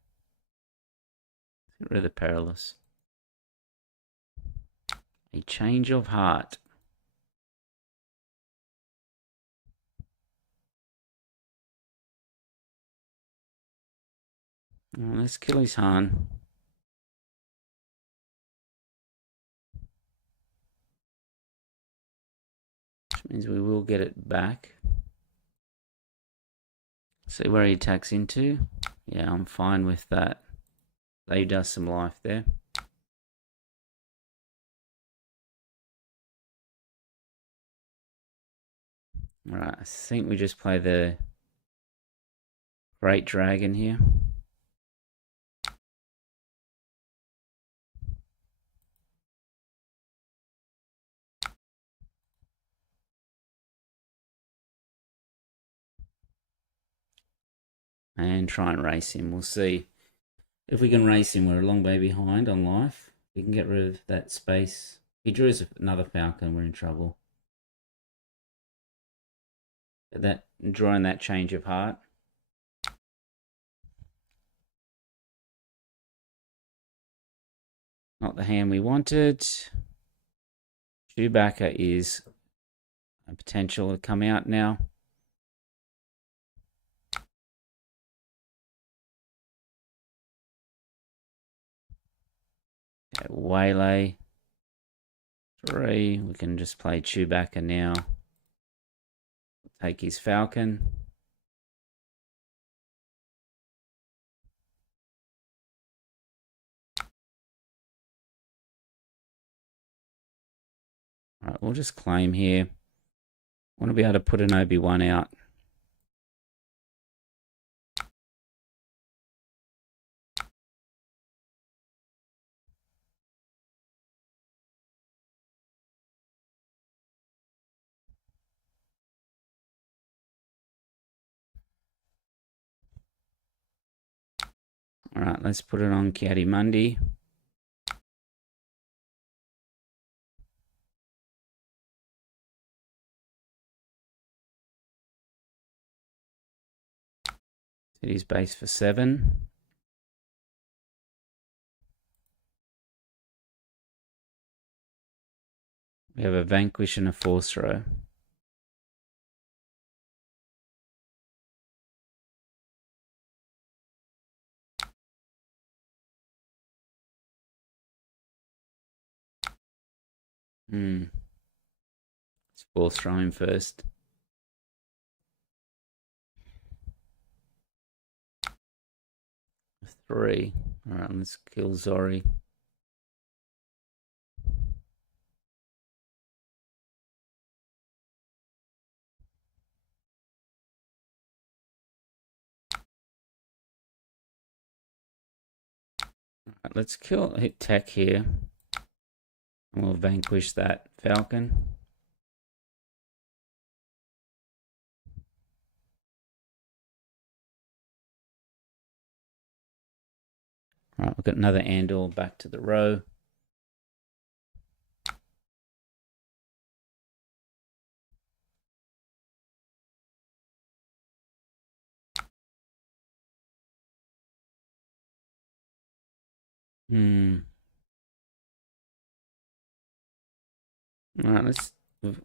Get rid of the Perilous. A change of heart. Let's kill his Han. Which means we will get it back. See where he attacks into. Yeah, I'm fine with that. They does some life there. Alright, I think we just play the Great Dragon here. And try and race him. We'll see if we can race him. We're a long way behind on life. We can get rid of that space. If he draws another Falcon, we're in trouble. But that drawing that change of heart. Not the hand we wanted. Chewbacca is a potential to come out now. Okay, Waylay. 3. We can just play Chewbacca now. Take his Falcon. Alright, we'll just claim here. I want to be able to put an Obi-Wan out. Alright, let's put it on Kiadi-Mundi. Set his base for 7. We have a Vanquish and a Force Throw. Let's Force Throw him first. 3. Alright, let's kill Zori. Alright, let's hit tech here. And we'll vanquish that Falcon. Alright, we've got another Andor back to the row. Alright,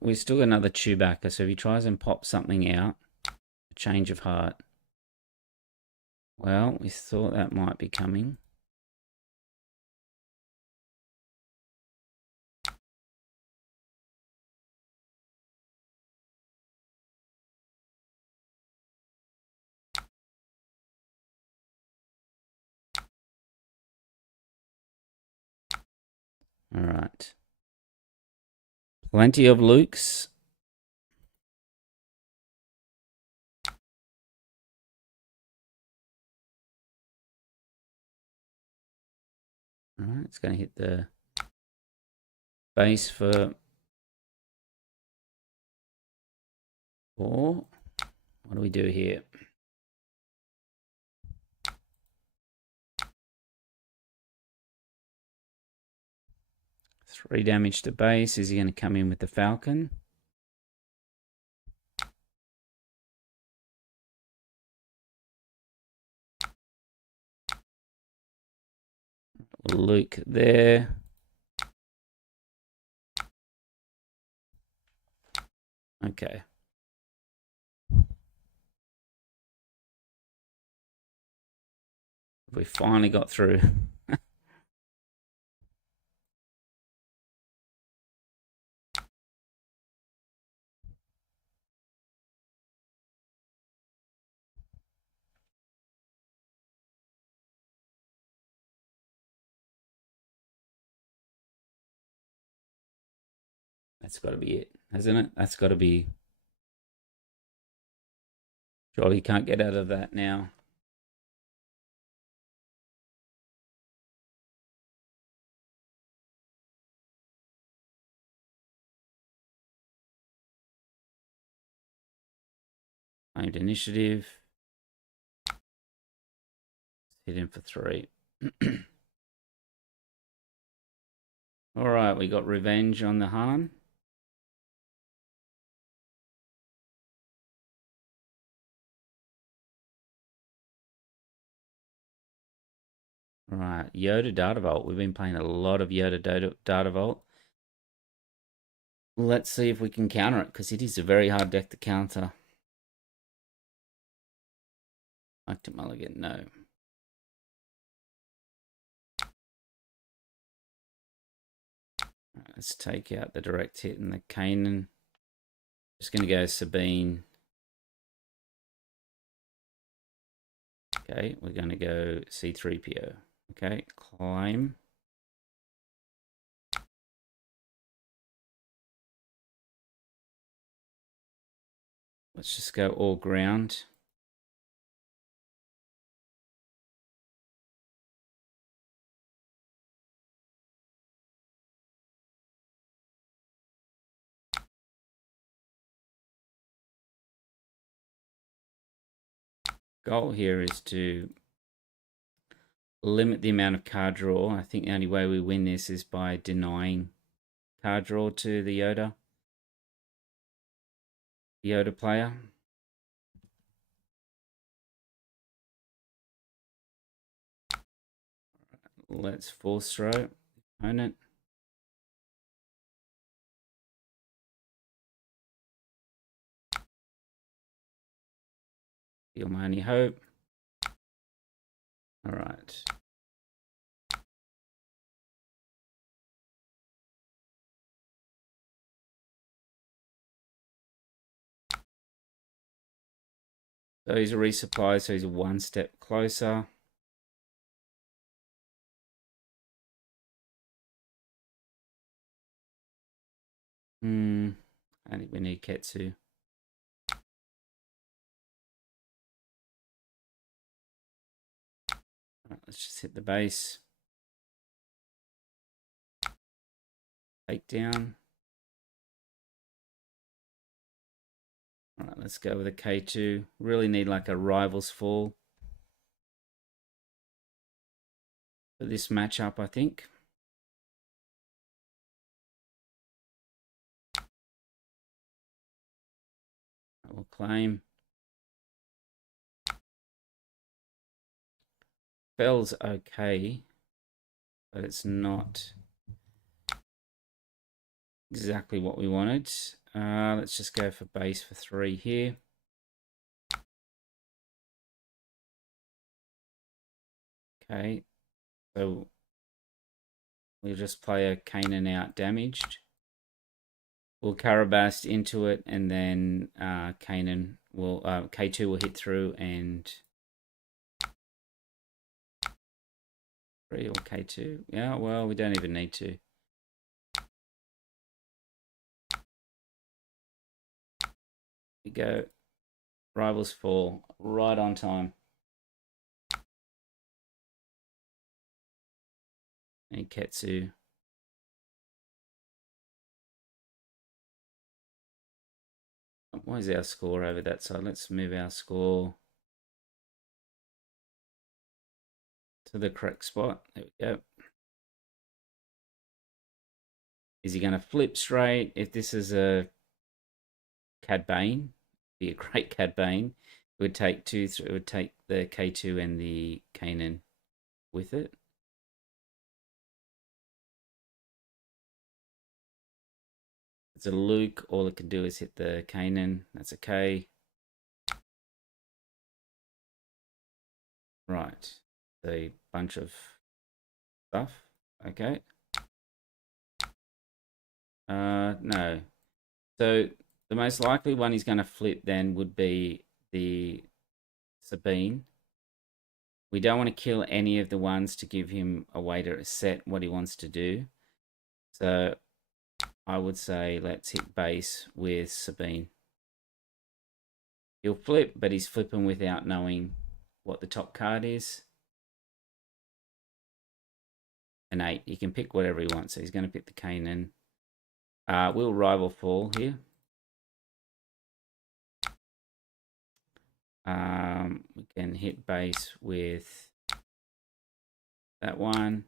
we've still got another Chewbacca, so if he tries and pops something out, a change of heart. Well, we thought that might be coming. Alright. Plenty of Lukes. Alright, it's going to hit the base for 4. What do we do here? 3 damage to base. Is he going to come in with the Falcon? Luke there. Okay. We finally got through. That's got to be it, hasn't it? That's got to be... Surely you can't get out of that now. Claimed initiative. Hit him for 3. Alright, we got revenge on the Han. Right, Yoda Data Vault. We've been playing a lot of Yoda Data Vault. Let's see if we can counter it, because it is a very hard deck to counter. Like to mulligan, no. Right, let's take out the direct hit and the Kanan. Just going to go Sabine. Okay, we're going to go C3PO. Okay, climb. Let's just go all ground. Goal here is to limit the amount of card draw. I think the only way we win this is by denying card draw to the Yoda player. Let's force throw opponent. Feel my only hope. All right. So he's a resupply, so he's one step closer. I think we need Ketsu. Right, let's just hit the base. Take down. All right, let's go with a K2. Really need like a Rivals Fall for this matchup, I think. I will claim. Fell's okay, but it's not exactly what we wanted. Let's just go for base for 3 here. Okay, so we'll just play a Kanan out damaged. We'll Karabast into it, and then Kanan will K2 will hit through, and 3 or K2. Yeah, well, we don't even need to. We go. Rivals Fall right on time. And Ketsu. What is our score over that side? Let's move our score to the correct spot. There we go. Is he going to flip straight? If this is a Cad Bane, be a great Cad Bane. It would take it would take the K2 and the Kanan with it. It's a Luke. All it can do is hit the Kanan. That's okay. Right. A bunch of stuff. Okay. No. So the most likely one he's going to flip then would be the Sabine. We don't want to kill any of the ones to give him a way to set what he wants to do. So I would say let's hit base with Sabine. He'll flip, but he's flipping without knowing what the top card is. An 8. He can pick whatever he wants. So he's going to pick the Kanan. We'll rival fall here. We can hit base with that one.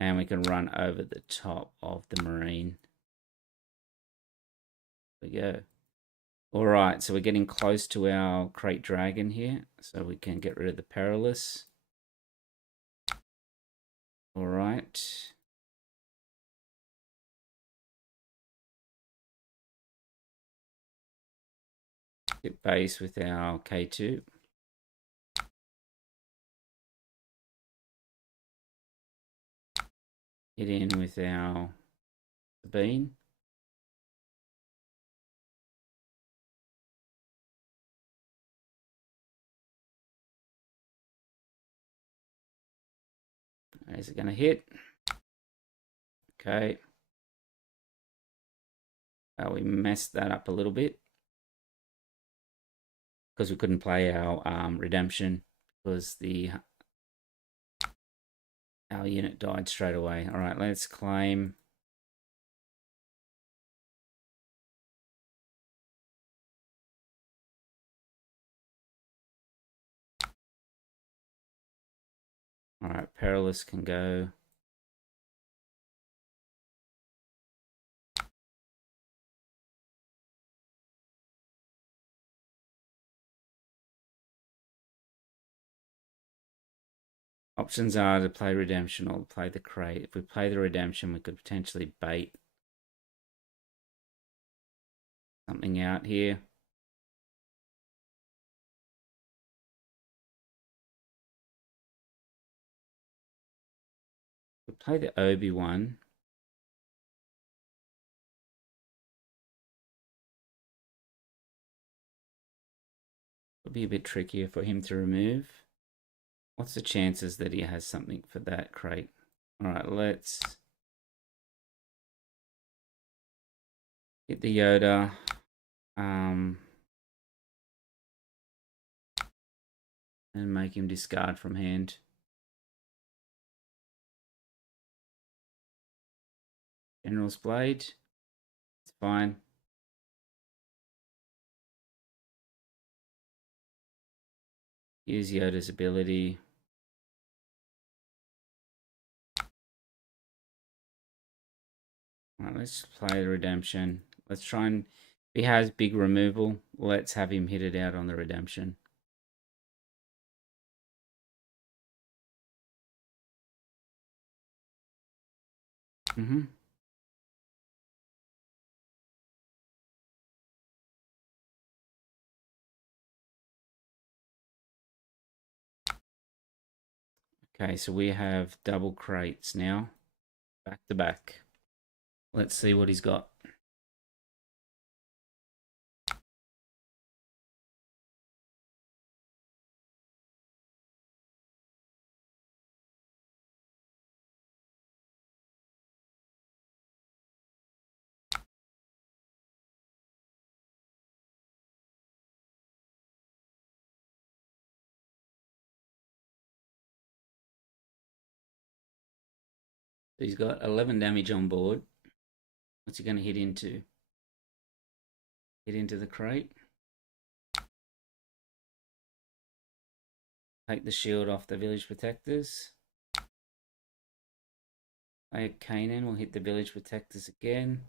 And we can run over the top of the Marine. There we go. All right, so we're getting close to our Crate Dragon here. So we can get rid of the Perilous. All right. Hit base with our K2. Hit in with our Sabine. Is it going to hit? Okay. We messed that up a little bit because we couldn't play our redemption because our unit died straight away. All right, let's claim. All right, Perilous can go. Options are to play redemption or play the crate. If we play the redemption, we could potentially bait something out here. We play the Obi-Wan. It'll be a bit trickier for him to remove. What's the chances that he has something for that crate? All right, let's Hit the Yoda. And make him discard from hand. General's Blade. It's fine. Use Yoda's ability. Alright, let's play the redemption. Let's try and, if he has big removal, let's have him hit it out on the redemption. Okay, so we have double crates now, back to back. Let's see what he's got. So he's got 11 damage on board. What's he going to hit into? Hit into the crate. Take the shield off the village protectors. Play Kanan will hit the village protectors again.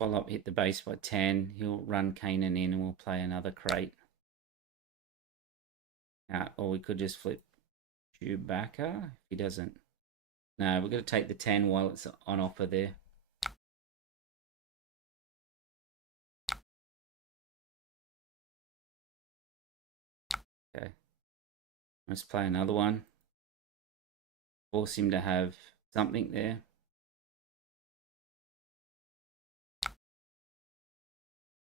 Follow up, hit the base by 10. He'll run Kanan in and we'll play another crate. Or we could just flip Chewbacca if he doesn't. No, we're going to take the 10 while it's on offer there. Okay. Let's play another one. Force him to have something there.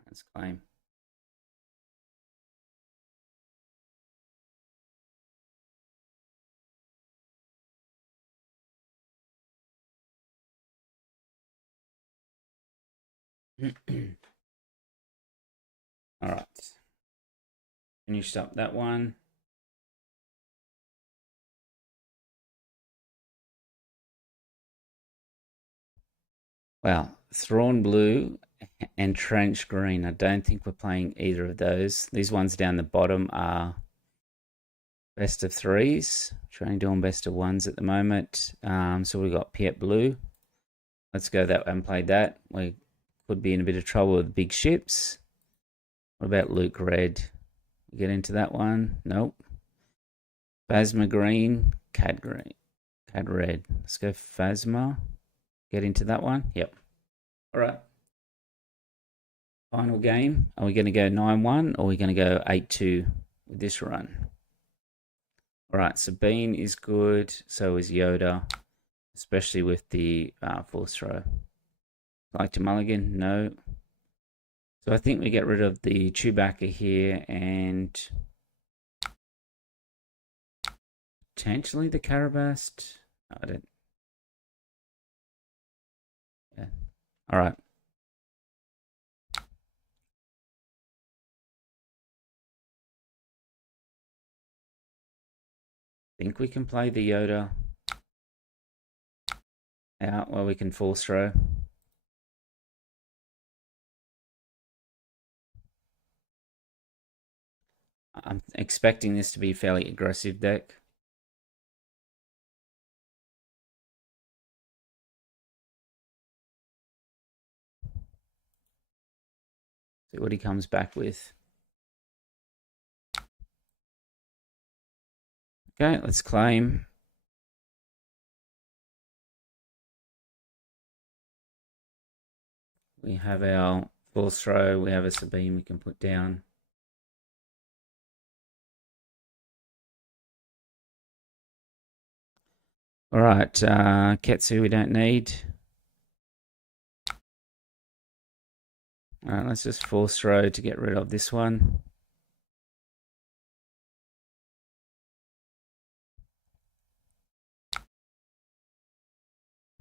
Let's claim. All right. Finished up that one. Well, Thrawn Blue and Trench Green. I don't think we're playing either of those. These ones down the bottom are best of threes. Trying doing best of ones at the moment. So we got Piet Blue. Let's go that and play that. We could be in a bit of trouble with big ships. What about Luke Red? We get into that one? Nope. Phasma Green, Cad Green, Cad Red. Let's go Phasma. Get into that one? Yep. All right. Final game. Are we going to go 9-1 or are we going to go 8-2 with this run? All right. Sabine is good. So is Yoda, especially with the force throw. Like to mulligan? No. So I think we get rid of the Chewbacca here and potentially the Carabast. I don't. Yeah. All right. Think we can play the Yoda out while we can force throw. I'm expecting this to be a fairly aggressive deck. See what he comes back with. Okay, let's claim. We have our force throw. We have a Sabine we can put down. All right, Ketsu we don't need. All right, let's just force throw to get rid of this one.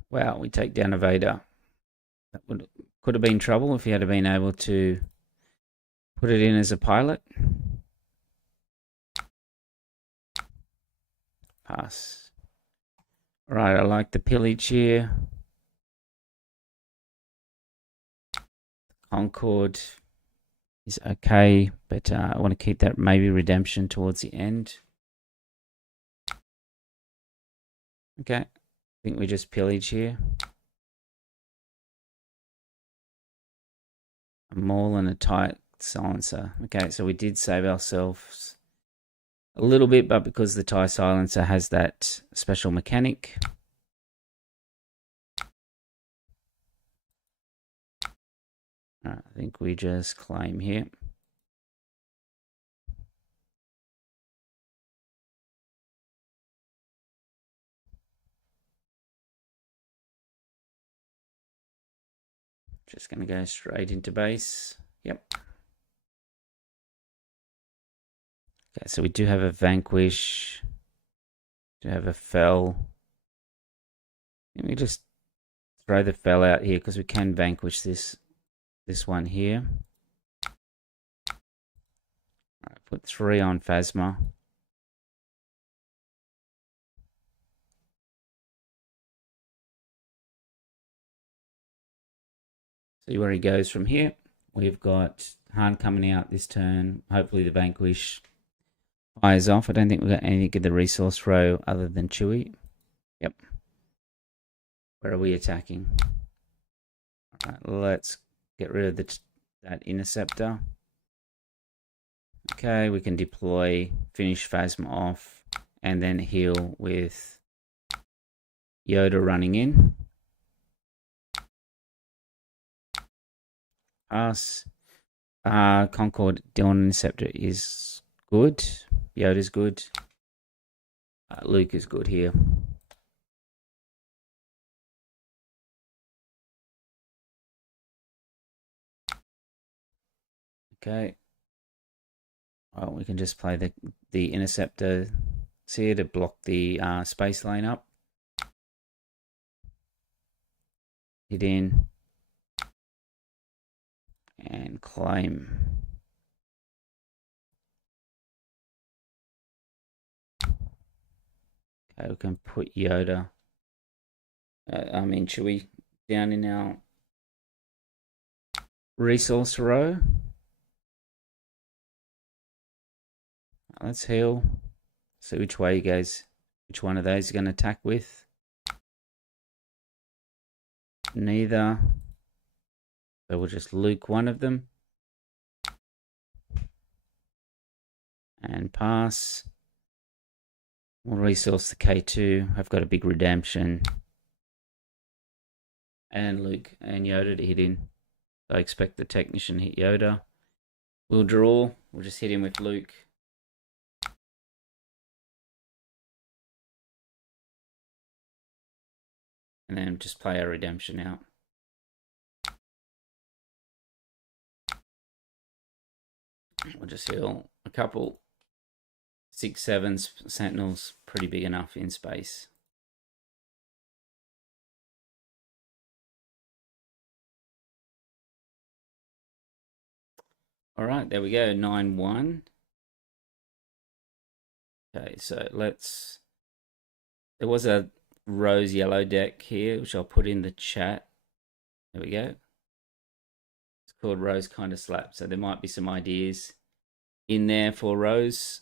Wow, we take down a Vader. That could have been trouble if he had been able to put it in as a pilot. Pass. Right, I like the pillage here. Concord is okay, but I want to keep that maybe redemption towards the end. Okay, I think we just pillage here. A maul and a tight silencer. Okay, so we did save ourselves a little bit, but because the tie silencer has that special mechanic. I think we just claim here. Just going to go straight into base. Yep. Okay, so we do have a vanquish. Do have a fell. Let me just throw the fell out here because we can vanquish this one here. Right, put 3 on Phasma. See where he goes from here. We've got Han coming out this turn. Hopefully the vanquish fires off. I don't think we've got anything in the resource row other than Chewie. Yep. Where are we attacking? All right, let's get rid of that interceptor. Okay, we can deploy, finish Phasma off, and then heal with Yoda running in. Pass. Concord Dawn Interceptor is good. Yoda's good. Luke is good here. Okay. Well, we can just play the interceptor here to block the space lane up. Hit in and claim. Okay, we can put Yoda. Chewie down in our resource row. Let's heal. See which way he goes. Which one of those is going to attack with? Neither. So we'll just Luke one of them. And pass. We'll resource the K2. I've got a big redemption. And Luke and Yoda to hit in. So I expect the technician hit Yoda. We'll draw. We'll just hit him with Luke. And then just play our redemption out. We'll just heal a couple 6/7 sentinels, pretty big enough in space. All right, there we go, 9-1. Okay, so there was a rose yellow deck here, which I'll put in the chat. There we go. It's called Rose Kind of Slap. So there might be some ideas in there for Rose.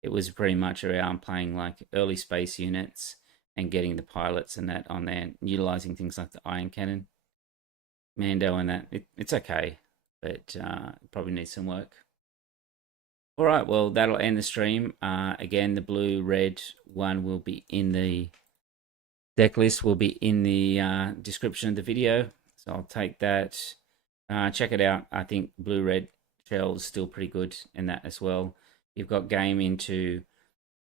It was pretty much around playing like early space units and getting the pilots and that on there, utilizing things like the ion cannon, Mando, and that. It's okay, but probably needs some work. All right, well, that'll end the stream. Again, the blue-red one will be in the deck list, will be in the description of the video. So I'll take that. Check it out. I think blue-red shell is still pretty good in that as well. You've got game into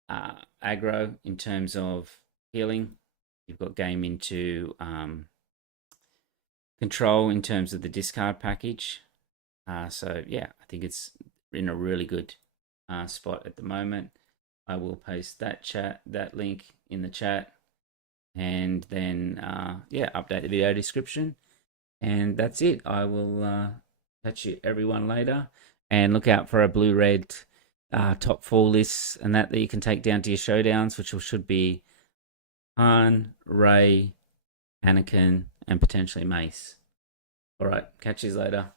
aggro in terms of healing. You've got game into control in terms of the discard package. So yeah, I think it's in a really good spot at the moment. I will paste that link in the chat. and then yeah, update the video description, and that's it. I will catch you everyone later, and look out for a blue red top 4 lists and that you can take down to your showdowns, which should be Han, Ray, Anakin, and potentially Mace. All right, catch you later.